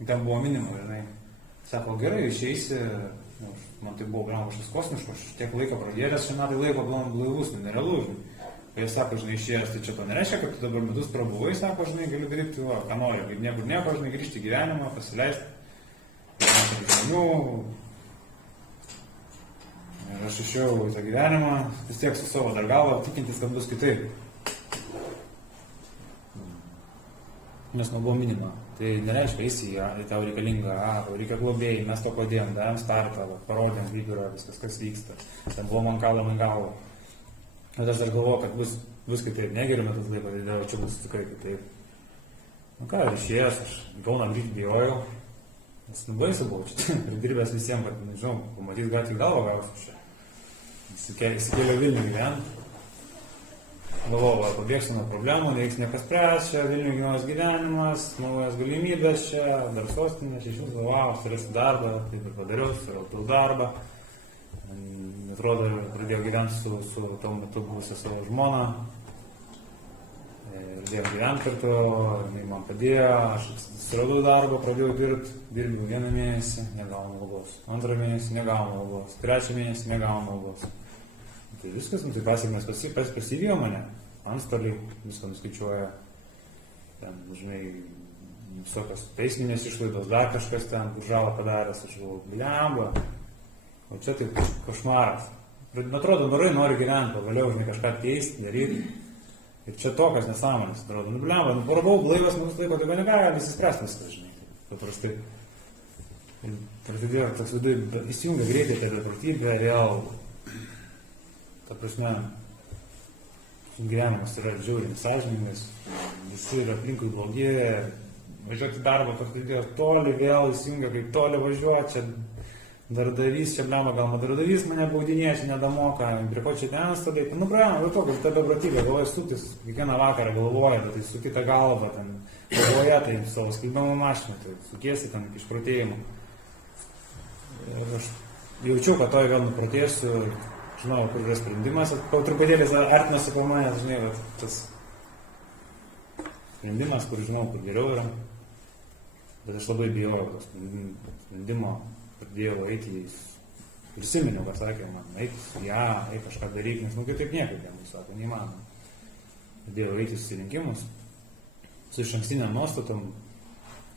ten buvo minima, žinai, sako, gerai, išeisi, man tai buvo kažkas kosmiško, aš tiek laiko pradėjęs, šiandien metai laiko blaivus, nerealu, žinai. Kai jis sako, žinai, išėjęs, tai čia to nereiškia, kad tu dabar metus prabuvai, sako, žinai, gali daryti, ką nori, kaip niekur nieko, žinai, grįžti į gyvenimą, pasileisti. Žmonių. Ir aš išėjau į tą gyvenimą, vis tiek su savo dar galva, tikintis, kad bus kitaip. Nes man buvo minima. Tai nereiškia, eisi, tau reikalinga, reikia globėjai, mes to kodėjom, davėm startą, parodėm, kaip yra viskas, kas vyksta. Ten buvo man kalama į galvą. Bet aš dar galvoju, kad bus kitaip, negeriu metus laiko, tai dar čia bus tikrai kitaip. Nu ką, išėjęs, aš Kauną grįžti bijojau, nes baisiai buvau čia, pridirbęs visiems, kad, nežinau, pamatys gatvį galvą gausiu čia. Įsikėliau Vilnių gyventi. Galvoju, pabėgsiu nuo problemų, nereiks niekas spręs čia, Vilnių gyvenas gyvenimas, naujas galimybės čia, dar sostinė, čia išvis, surasiu darbą, taip ir padariau, suradau darbą. Atrodo, pradėjau gyventi su tuo metu buvusią savo žmoną. Pradėjau gyventi kartu, jinai man padėjo, aš suradau darbą, pradėjau dirbau 1 mėnesį, negaunu algos. 2 mėnesį negaunu algos, 3 mėnesį negaunu algos. Tai viskas, tai pasiekmes pasivijo mane, antstoliai viską nuskaičiuoja, ten, žinai, visokios teisminės išlaidos, dar kažkas ten žalą padaręs, aš buvau, blemba. O čia taip košmaras. Atrodo, noriu gyventi, pagaliau, žinai, kažką keisti, daryti. Ir čia tokios nesąmonės, atrodo, blemba, parabau, blaivas mūsų laiko, tai negali visi spręsti viską, žinai. Paprastai. Ir prasidėjo toks vidui, įsijungia greitai tą detektyvę, vėl, ta prasme, gyvenimas yra žiauriai sąžiningas, visi yra aplinkui blogi, važiuoti darbą, prasidėjo toli, vėl įsijungia, kaip toli važiuoti, čia darbdavys, čia blema, gal darbdavys mane baudinėja, čia nedamoka, prie ko čia ten stodai, nu praėjom, bet tokia, ta bebratybė, galvoja suktis, kiekvieną vakarą galvoja, tai su kita galva, ten galvoja, tai savo skalbimo mašiną, tai sukiesi ten iš protėjimų. Ir aš jaučiu, kad to vėl nuprotėsiu, žinau, kur yra sprendimas, po truputėlį artinasi po manęs, žinai, tas sprendimas, kur žinau, kur geriau yra, bet aš labai bijojau to sprendimo. Pradėjau eiti, prisiminiau, kad sakė man, eik kažką daryti, nes kitaip niekaip, jam sako, neįmanoma. Pradėjau eiti susirinkimus, su išankstiniam nuostatom,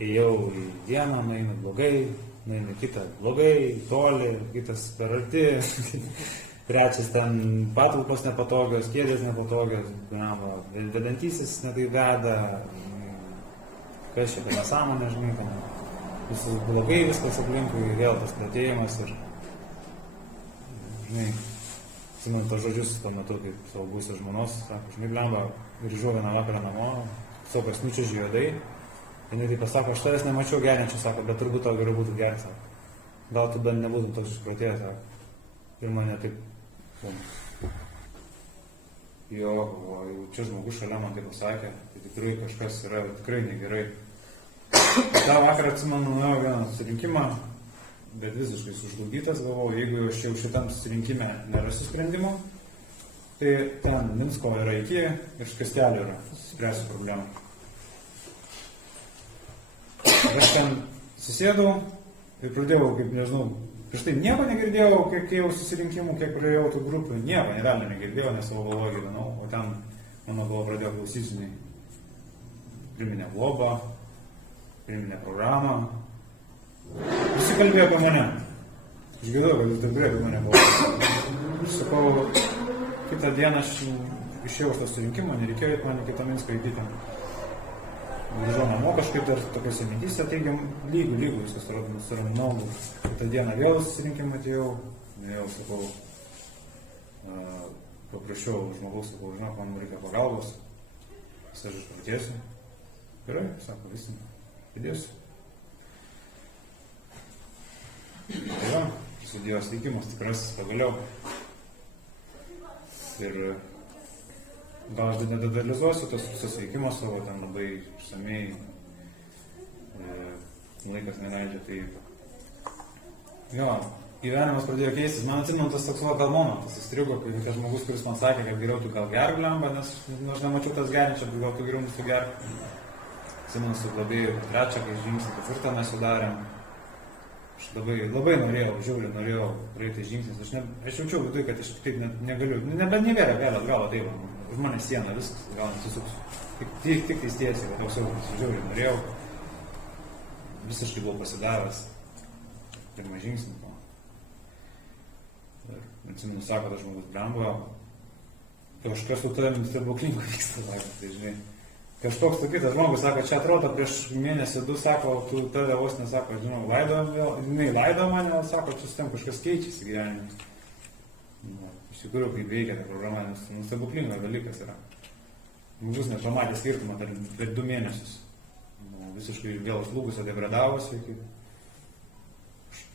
ėjau į vieną, nueinu blogai, nueinu kitą blogai, toli, kitas per arti, trečias ten patalpos nepatogios, kėdės nepatogios, vedantysis netai veda, kas čia, kad nesąmonė, žinai, ten. Visas blogai viskas aplinkui, vėl tas platėjimas ir, žinai, atsimenu tos žodžius tuo metu, kaip savo buvusios žmonos, sako, žinai, blemba, grįžau vieną vakarą namo, sokas nučiaži juodai, jinai taip pasako, aš tavęs nemačiau geriančių, sako, bet turbūt tau geriau būtų gerti, sako, gal tu bent nebūtum toks išprotėjęs, sako, ir mane taip, jo, čia žmogus šalia man taip pasakė, tai tikrai kažkas yra tikrai negerai. tą vakarą atsimenu, nuėjau vieną susirinkimą, bet visiškai sužlugdytas, galvojau, jeigu aš jau šitam susirinkime nerasiu sprendimo, tai ten Minsko yra iki ir Škastelio yra, spręsiu problemą. Aš ten susėdau ir pradėjau, kaip nežinau, prieš tai nieko negirdėjau, kiek jau susirinkimų, kiek praėjau tų grupių, nieko, nedalį negirdėjau, nes savo galvoje gyvenau, o ten mano galvo pradėjo klausyti, priminė globą, priminė programą, visi kalbėjo apie mane. Aš girdėjau, kad jis tikrai apie mane buvo. Aš sakau, kitą dieną aš išėjau iš to surinkimo, nereikėjo eiti man į kitą Minską įdyti. Grįžau namo kažkaip dar tokiuose mintyse, teigiam, lygų, viskas suraminau. Kitą dieną vėl susirinkimą atėjau, vėl sakau, paprašiau žmogaus, sakau, žinok, man reikia pagalbos, aš padėsiu. Gerai, sako, visi, padėsiu. Tai va, prasidėjo sveikimas tikrasis pagaliau. Ir gal aš nedetalizuosiu tos visos veikimas savo, ten labai išsamei, laikas neleidžia, tai jo, gyvenimas pradėjo keistis. Man atsimenu tas toks gal momentas įstrigo, kai žmogus, kuris man sakė, kad geriau tu gal gerk blemba, nes aš nemačiau tas gerinčio, bet gal tu geriau nusigerk. Atsimenu su globėju trečią, kai žingsnį ketvirtą mes jau darėm. Aš labai norėjau, žiauriai norėjau praeiti žingsnis. Aš jaučiau viduje, kad aš taip negaliu, nebėra vėl atgal ateina. Už mane siena, viskas, gal nesisuksiu. Tik tai stiesiu, kad toks jau žiauriai norėjau. Visiškai buvau pasidavęs. Pirmą žingsnį. Atsimenu, sako, tas žmogus blemba. Kažkas su tavim stebuklingo vyksta, tai žinai. Kažkoks kitas žmogus sako, čia atrodo prieš mėnesį 2, sako, tu tave vos nesako, žinau, laido mane, sako, čia su tam kažkas keičiasi gyvenimas. Iš tikrųjų, kaip veikia ta programa, nes stebuklingas dalykas yra. Žmogus net pamatė skirtumą per 2 mėnesius. Visiškai vėl slūgusio degradavusi,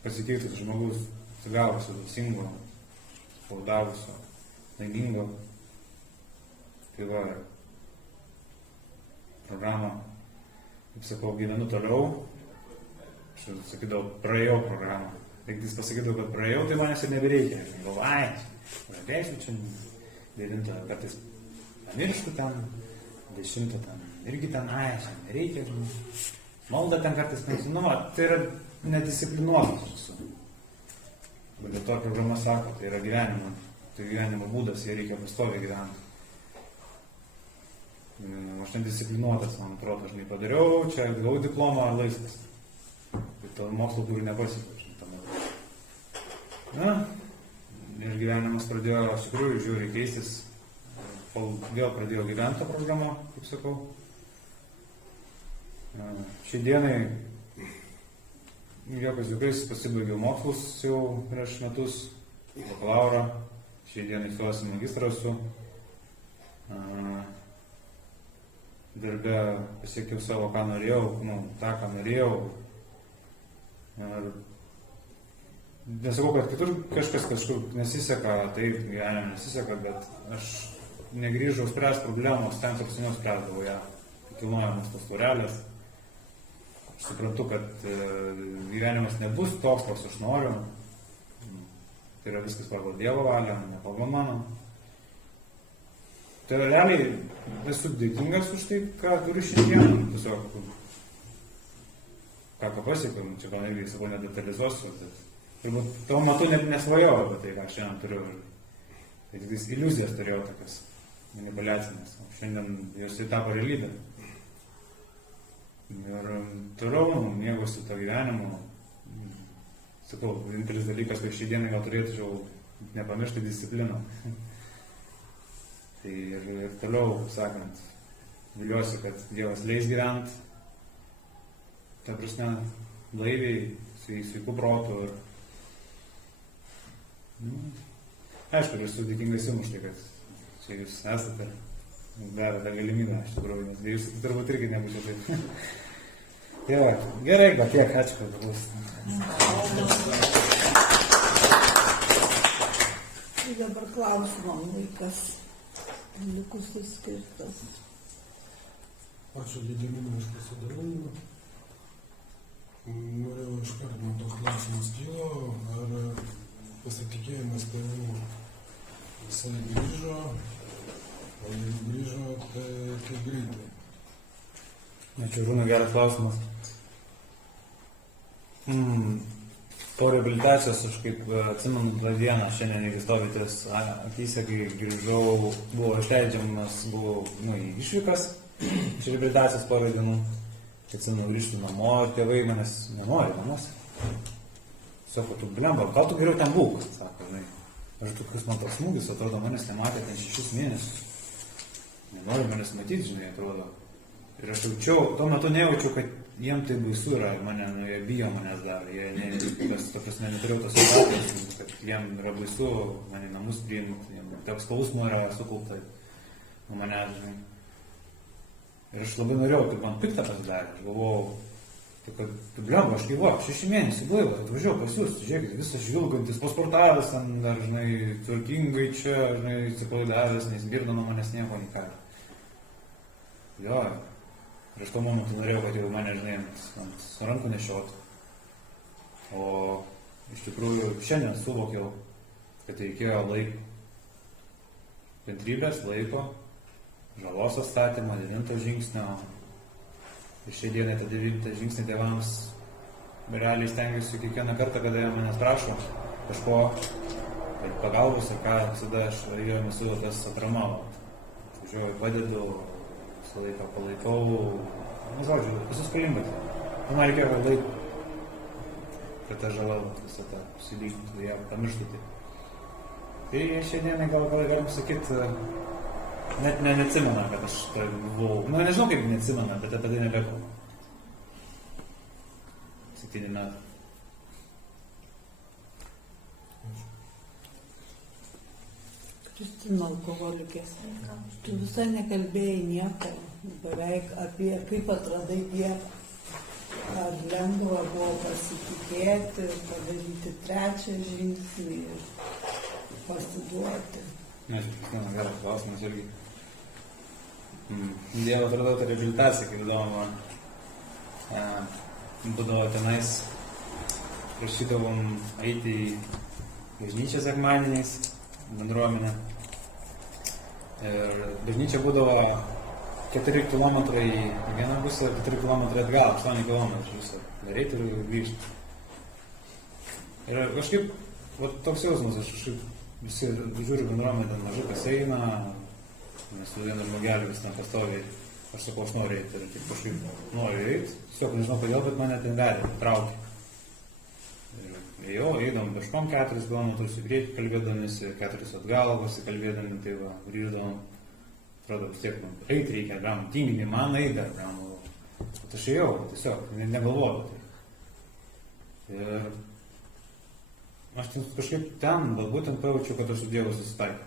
pasikeitus žmogus, atsigavusio, dvasingo, spaudavusio, laimingo. Tai va, programą, kaip sakau, gyvenu toliau. Aš sakydavau, praėjau programą. Jeigu jis pasakydavo, kad praėjau, tai manęs ir nebereikia. Aš galvoju, pradėsiu čia 9 kartais pamirštu ten, 10 ten, irgi ten, čia nereikia. Malda ten kartais nežinau, tai yra nedisciplinuotas esu. Bet to programa sako, tai yra gyvenimo, tai gyvenimo būdas, jie reikia pastoviai gyventi. Aš nedisciplinuotas, man atrodo, aš nepadariau, čia gavau diplomą ar laisvas. Tai to mokslo turi nepasiekiau. Na, ir gyvenimas pradėjo, iš tikrųjų, žiūriai keistis. Vėl pradėjau gyventi tą programą, kaip sakau. Šiai dienai, jokios jokiais, pasibaigiau mokslus jau prieš metus, bakalaurą. Šiai dienai įstojuosi magistrą esu. Darbe pasiekiau savo, ką norėjau, tą, ką norėjau. Ir nesakau, kad kitur kažkur nesiseka, taip, gyvenime nesiseka, bet aš negrįžau spręsti problemos, ten kur seniau spręsdavau ją, kilnojamas tos tvorelės. Aš suprantu, kad gyvenimas nebus toks, koks aš noriu. Tai yra viskas pagal Dievo valią, ne pagal mano. Tai realiai esu dėkingas už tai, ką turiu šiandien. Tiesiog, ką pasiekiau, čia gal irgi savo nedetalizuosiu, bet ir tuo metu net nesvajojau apie tai, ką šiandien turiu. Tai tik iliuzijas turėjau tokias manipulacinės. Šiandien jos tapo realybė. Ir toliau mėgausi to gyvenimo. Sakau, vienintelis dalykas, kad šį dieną gal turėčiau nepamiršti discipliną. Tai ir toliau, sakant, viliuosi, kad Dievas leis gyventi, ta prasme, blaiviai, sveiku protu. Aišku, esu dėkingas jums už tai, kad čia jūs esate, davė tą galimybę, iš tikrųjų, nes jūs turbūt irgi nebūtų taip. Tai va, gerai, bet tiek, ačiū, kad klausėte. Dabar klausimam laikas. Likusis skirtas. Ačiū Gediminą už pasidalinimą. Norėjau iškart man toks klausimas kilo, ar pasitikėjimas tėvų visai grįžo, o jeigu grįžo, tai kaip greitai? Ačiū, Rūna, geras klausimas. Po reabilitacijos aš kaip atsimenu tą dieną, šiandien jeigu stovitės akyse, kai grįžau, buvo išleidžiamas, buvau į išvykas iš reabilitacijos porą dienų. Atsimenu, grįžti namo, tėvai manęs nenori namuose. Sako, tu blemba, gal tu geriau ten būk, sako, žinai. Aš tokius man toks smūgis, atrodo, manęs nematė ten 6 mėnesius. Nenori manęs matyti, žinai, atrodo. Ir aš jaučiau, tuo metu nejaučiu, kad jiem tai baisu yra, jie bijo manęs dar, jie neturėjau tos situacijos, kad jiem yra baisu mane į namus priimti, jiem toks skausmo yra sukaupta nuo manęs, žinai. Ir aš labai norėjau, kad man piktą pasidarė, aš galvojau, kad blemba, aš gyvo, 6 mėnesių blaivas, atvažiuoju pas jūs, žiūrėkit, visas žvilgantis, pasportavęs, dar, žinai, tvarkingai čia, žinai, atsipalaidavęs, nesgirdo nuo manęs nieko, nei ką. Jo. Ir aš tuo momentu norėjau, kad jau mane, žinai, ant rankų nešiot. O iš tikrųjų šiandien suvokiau, kad reikėjo laiko. Kantrybės, laiko, žalos atstatymą, 9 žingsnio. Ir šiai dienai tą 9 žingsnį tėvams realiai stengiuosi kiekvieną kartą, kada jie manęs prašo kažko, tai pagalbos ir ką, visada aš jom esu tas atrama. Važiuoju, padedu, visą laiką palaikau, žodžiu, visus kalimbat. Man reikėjo laiko, kad ta žala visą tą susilygtų, ją pamirštų. Tai šiai dienai gal galim sakyti, net neatsimena, kad aš tai buvau. Nežinau, kaip neatsimena, bet apie tai nebekalbu. 7 metų. Kristina alkoholikės. Tu visai nekalbėjai nieko, beveik apie kaip atradai Dievą. Ar lengva buvo pasitikėti, padaryti 3 žingsnį ir pasiduoti. Kristina, geras klausimas irgi. Dievą atradau tą reabilitaciją, kaip įdomu. Būdavo tenais, prašydavom eiti į bažnyčią sekmadieniais, bendruomenę. Ir bažnyčia būdavo 4 km į vieną pusę, 4 km atgal, 8 km visą. Daryti ir grįžti. Ir kažkaip, toks jausmas, aš kažkaip visi žiūriu bendruomenę, ten mažai kas eina, nes tu vieną žmogelį vis ten pastoviai, aš sakau, aš noriu eiti ir kažkaip noriu eiti. Tiesiog nežinau kodėl, bet mane ten vedė, traukė. Ėjau, eidom kažkom 4 km į priekį kalbėdamėsi, 4 atgal, pasikalbėdami, tai va, grįždavom. Atrodo, vis tiek, eiti reikia, gal, tinginį, man eiti dar, gal. Bet aš ėjau, tiesiog, negalvoju. Ir aš kažkaip ten, gal būtent pajaučiau, kad aš su Dievu susitaikiau.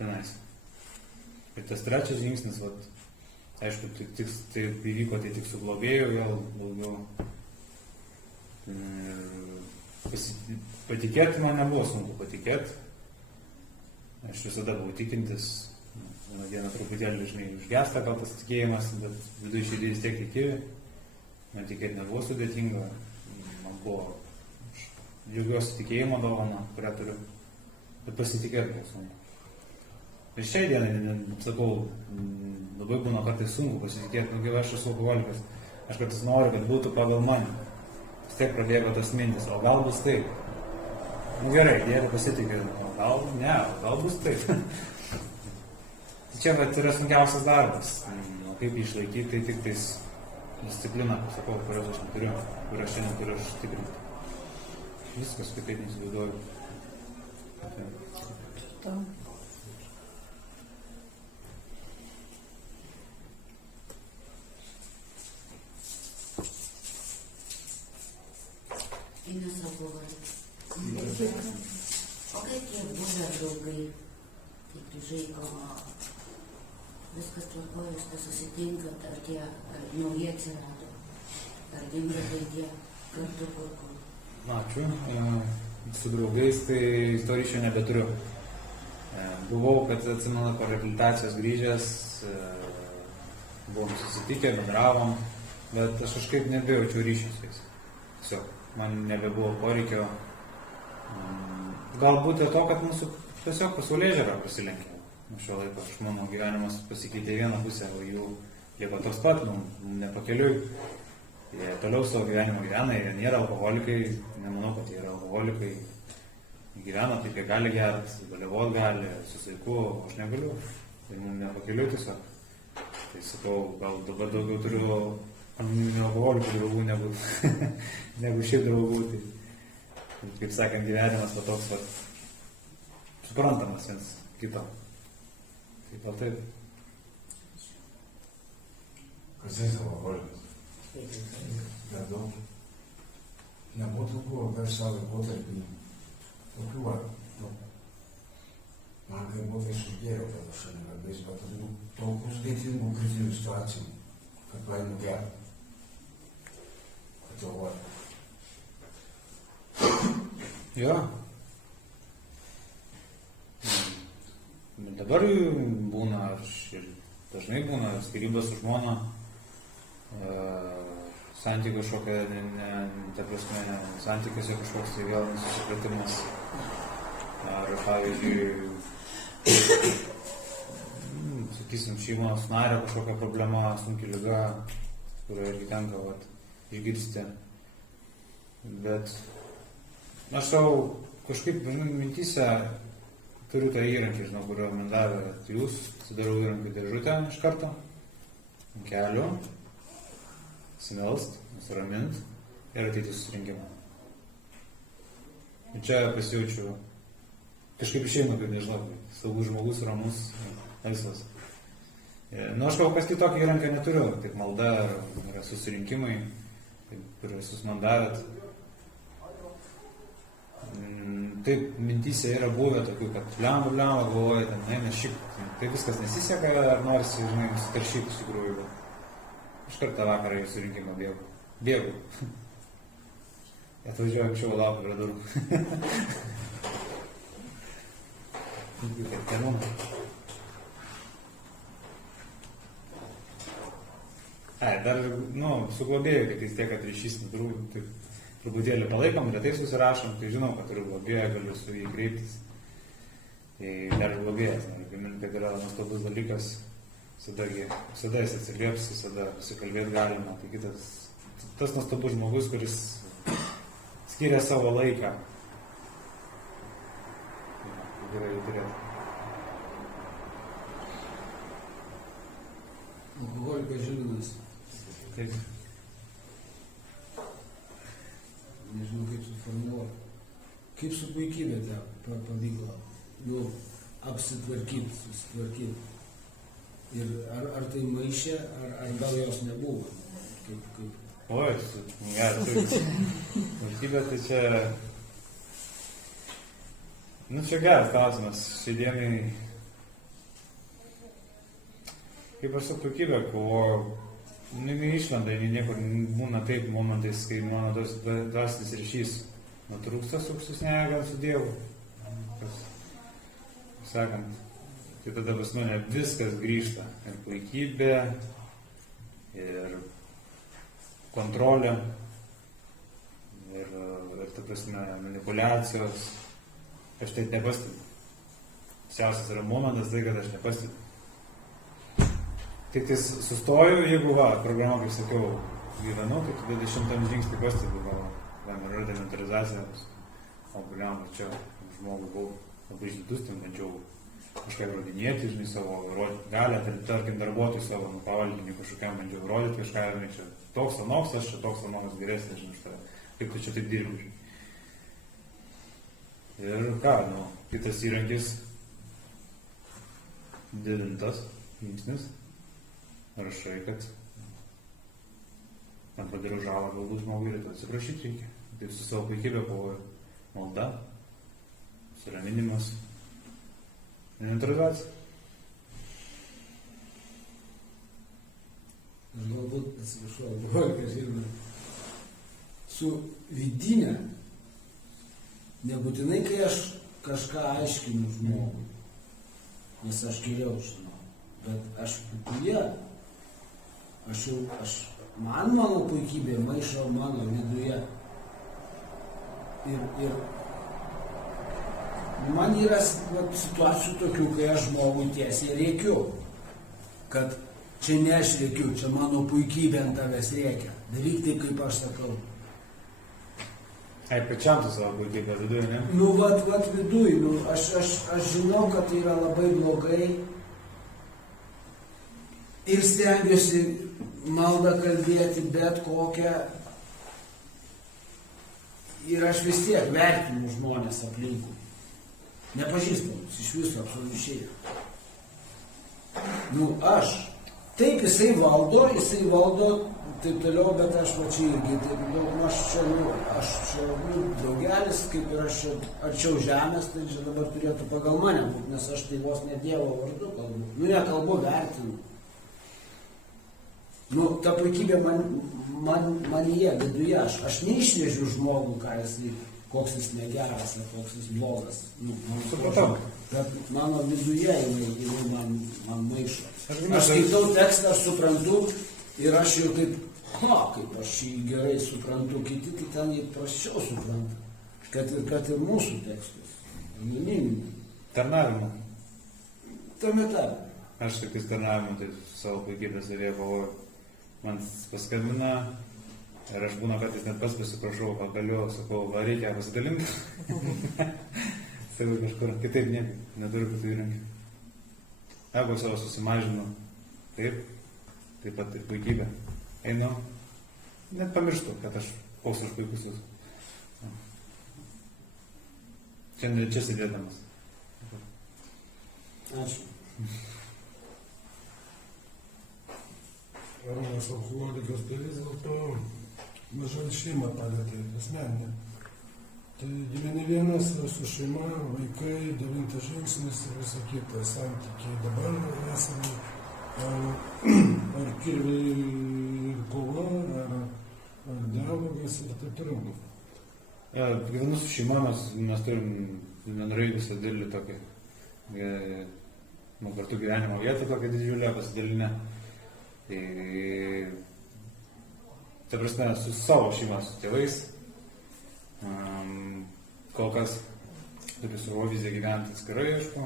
Tenais. Ir tas 3 žingsnis, vat, aišku, tai įvyko tai tik su globėju, gal daugiau. Patikėti man nebuvo sunku patikėti. Aš visada buvau tikintis. Vieną dieną truputėlį, žinai, užgesta gal tas tikėjimas, bet viduje širdį vis tiek tikėjau. Man tikėti nebuvo sudėtinga. Man buvo džiaugiuosi tikėjimo dovana, kurią turiu. Bet pasitikėti buvo sunku. Ir šiai dienai, sakau, labai būna kartais sunku pasitikėti, nu, aš esu alkoholikas. Aš kartais noriu, kad būtų pagal mane. Vis tiek pradėjo tas mintis, o gal bus taip. Nu gerai, Dievą pasitikė, o gal ne, gal bus taip. Tai čia yra sunkiausias darbas. O kaip išlaikyti, tai tik tais disciplina, sakau, kurios aš neturiu, kurios šiandien turiu aš tikrinti. Viskas kitaip neįsivaizduoju. Inesa buvo. O kaip tie buvę draugai, kai grįžai, viskas tvarkoja, viskas susitinkat, ar tie nauji atsirado, ar dingote tie kartu kur? Ačiū. Su draugais tai istorijų čia nebeturiu. Buvau, kad atsimenu, po reabilitacijos grįžęs, buvom susitikę, bendravom, bet aš kažkaip nebejaučiau ryšį su jais. Tiesiog, man nebebuvo poreikio. Galbūt ir to, kad mūsų tiesiog pasaulėžiūra prasilenkė. Nuo šio laiko aš mano gyvenimas pasikeitė į vieną pusę, o jų liko toks pat, nepakeliui. Jie toliau savo gyvenimą gyvena, jie nėra alkoholikai, nemanau, kad jie yra alkoholikai. Jie gyvena taip, jie gali gerti, dalyvauti gali, su saiku, aš negaliu. Tai nepakeliui tiesiog. Tai sakau, gal dabar daugiau turiu anoniminių alkoholikų draugų negu, negu šiaip draugų. Tai, kaip sakant, gyvenimas va toks va, suprantamas viens kito. Tai gal taip. Kas esi alkoholikas? Nedaug. Nebūtų buvo per savo laikotarpį tokių, man kaip buvo išgėriau tada šalia garbės, bet tokių sudėtingų krizinių situacijų, kad praeinu gerą. Kad galvoju. Jo. Bet dabar būna, ir dažnai būna skyrybos su žmona, santykių kažkokia, ta prasme, santykiuose kažkoks tai vėl nesusipratimas. Ar, pavyzdžiui, sakysim, šeimos nario kažkokia problema, sunki liga, kurioje irgi tenka išgirsti. Bet aš savo kažkaip, mintyse turiu tą įrankį, žinau, kurio man davė jūs, sudarau įrankį dėžutę iš karto, ant kelių, simelst, nusiramint ir ateiti susirinkimą. Ir čia pasijaučiu, kažkaip išeinu, kaip nežinau, saugus žmogus, ramus, visas. Aš kol kas kitokį įrankę neturiu, kaip malda ar susirinkimai, kaip ir visus man davėt. Taip, mintyse yra buvę tokių, kad blemba, galvoja, ten, tai viskas nesiseka, ar norisi, žinai, sutaršyti iš tikrųjų, bet iš kartą vakarą į surinkimą bėgu. Atvažiuoju anksčiau laukiu prie durų. Kaip tenum. Dar, su globėju, kad jis tiek, kad ryšys nutrūk, taip truputėlį palaikom, retai susirašom, tai žinau, kad turiu globėją, galiu su jį kreiptis. Tai dar globėjas, noriu priminti, kad yra nuostabus dalykas, visada jis atsilieps, visada pasikalbėti galima. Tai kitas, tas nuostabus žmogus, kuris skiria savo laiką. Gerai turėti. Alkoholikas Žilvinas. Taip. Nežinau, kaip suformuoluoti. Kaip su puikybė te pavyko apsitvarkyti, susitvarkyti. Ir ar tai maišė, ar gal jos nebuvo? Oi, geras. Valstybė tai čia... čia geras klausimas. Šiandienai... Kaip aš su puikybė kovoju, neišlenda, niekur būna taip momentais, kai mano dvasinis ryšys nutrūksta subsisnėje gal su Dievu. Sakant, tai tada pas mane viskas grįžta. Ir puikybė, ir kontrolė, ir ta prasme, manipulacijos. Aš tai nepastebiu. Siausias yra momentas tai, kad aš nepastebiu. Tik sustoju, jeigu programa, kaip sakiau, gyvenu, tai tada 10 žingsnį pastebiu, gal yra dementalizacija, o programa, čia žmogų buvau labai žydus, ten bandžiau kažką rodinėti, žinai, savo galę, tarkim, darbuotojų savo, pavaldinį kažkokiam bandžiau rodyti kažką, žinai, čia toks anoks, aš čia toks anoks geresnis, žinai, kaip tu čia taip dirbi. Ir ką, kitas įrankis, 9 žingsnis. Rašai, kad man padariau žalą, galbūt žmogui ir atsiprašyti reikia. Taip su savo puikybė kovoju. Malda, suraminimas, inventorizacija. Aš galbūt, atsiprašau, alkoholikas Žilvinas, su vidinė, nebūtinai, kai aš kažką aiškinu žmogui, nes aš geriau žinau, bet aš viduje, aš mano puikybė maišo mano viduje. Ir man yra situacijų tokių, kai aš žmogui tiesiai rėkiu, kad čia ne aš rėkiu, čia mano puikybė ant tavęs rėkia. Daryk taip, kaip aš sakau. Ai, pačiam tu savo puikybę viduje, ne? Nu, vat viduj, nu, aš žinau, kad tai yra labai blogai ir stengiuosi maldą kalbėti bet kokią ir aš vis tiek vertinu žmonės aplinkui. Nepažįstamus, iš viso absoliučiai. Nu, aš. Taip, jisai valdo, taip toliau, bet aš va čia irgi, taip, aš čia, daugelis, kaip ir aš čia arčiau žemės, tai čia dabar turėtų pagal mane būti, nes aš tai vos ne Dievo vardu kalbu. Nu, nekalbu, vertinu. Nu, ta puikybė man jie viduje, aš neišvežiu žmogų, koks jis negeras, ar koks jis blogas. Nu, supratau. Bet mano viduje jinai man maišo. Aš skaitau tekstą, aš suprantu ir aš jau taip, kaip aš jį gerai suprantu, kiti tai ten jį prasčiau supranta. Kad ir mūsų tekstus. Tarnavimu. Tame tarp. Aš tik tarnavimu, tai savo puikybės davėjau galvoju. Man paskambina ir aš būna kartais net pats pasiprašau, galiu, sakau, va reikia pasidalinti. Sakau kažkur, kitaip neturiu kitų įrankių. Jeigu savo susimažinu, taip pat ir puikybė. Einu, net pamirštu, kad aš koks aš puikus esu. Čia sėdėdamas. Ačiū. Arūnas alkoholikas, tai vis dėlto mažai šeimą palietė, asmeninė. Tai gyveni vienas su šeima, vaikai, 9 žingsnis ir visa kita, santykiai. Dabar esame ar kirviai kova, ar dialogas ir taip toliau. Ja, gyvenu su šeima, mes turim nenorėjai visą didelį tokį kartu gyvenimo vietą, tokią didžiulę pasidalinę. Tai, ta prasme, su savo šeima, su tėvais, kol kas turiu su Eurovizija gyventi atskirai, aišku.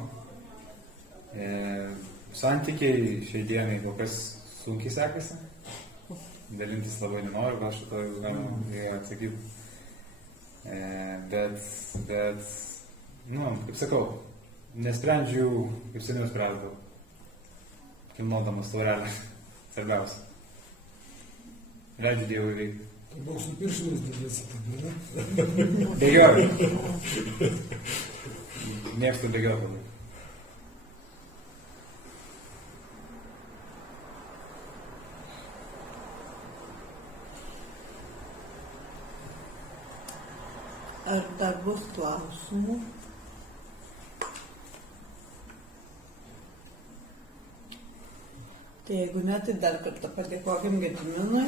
Santykiai šiai dienai kol kas sunkiai sekasi, dalintis labai nenoriu, gal šito jūs galima atsakyti. Bet, kaip sakau, nesprendžiu, kaip seniau sprendžiau, kilnodamas taurelę. Svarbiausia. Leidžiu Dievui veikti. Tai boksų piršinės didėsi, taip, ne? Bėgioti. Mėgstu bėgioti. Ar dar bus klausimų? Tai jeigu ne, tai dar kartą padėkokim Gediminui.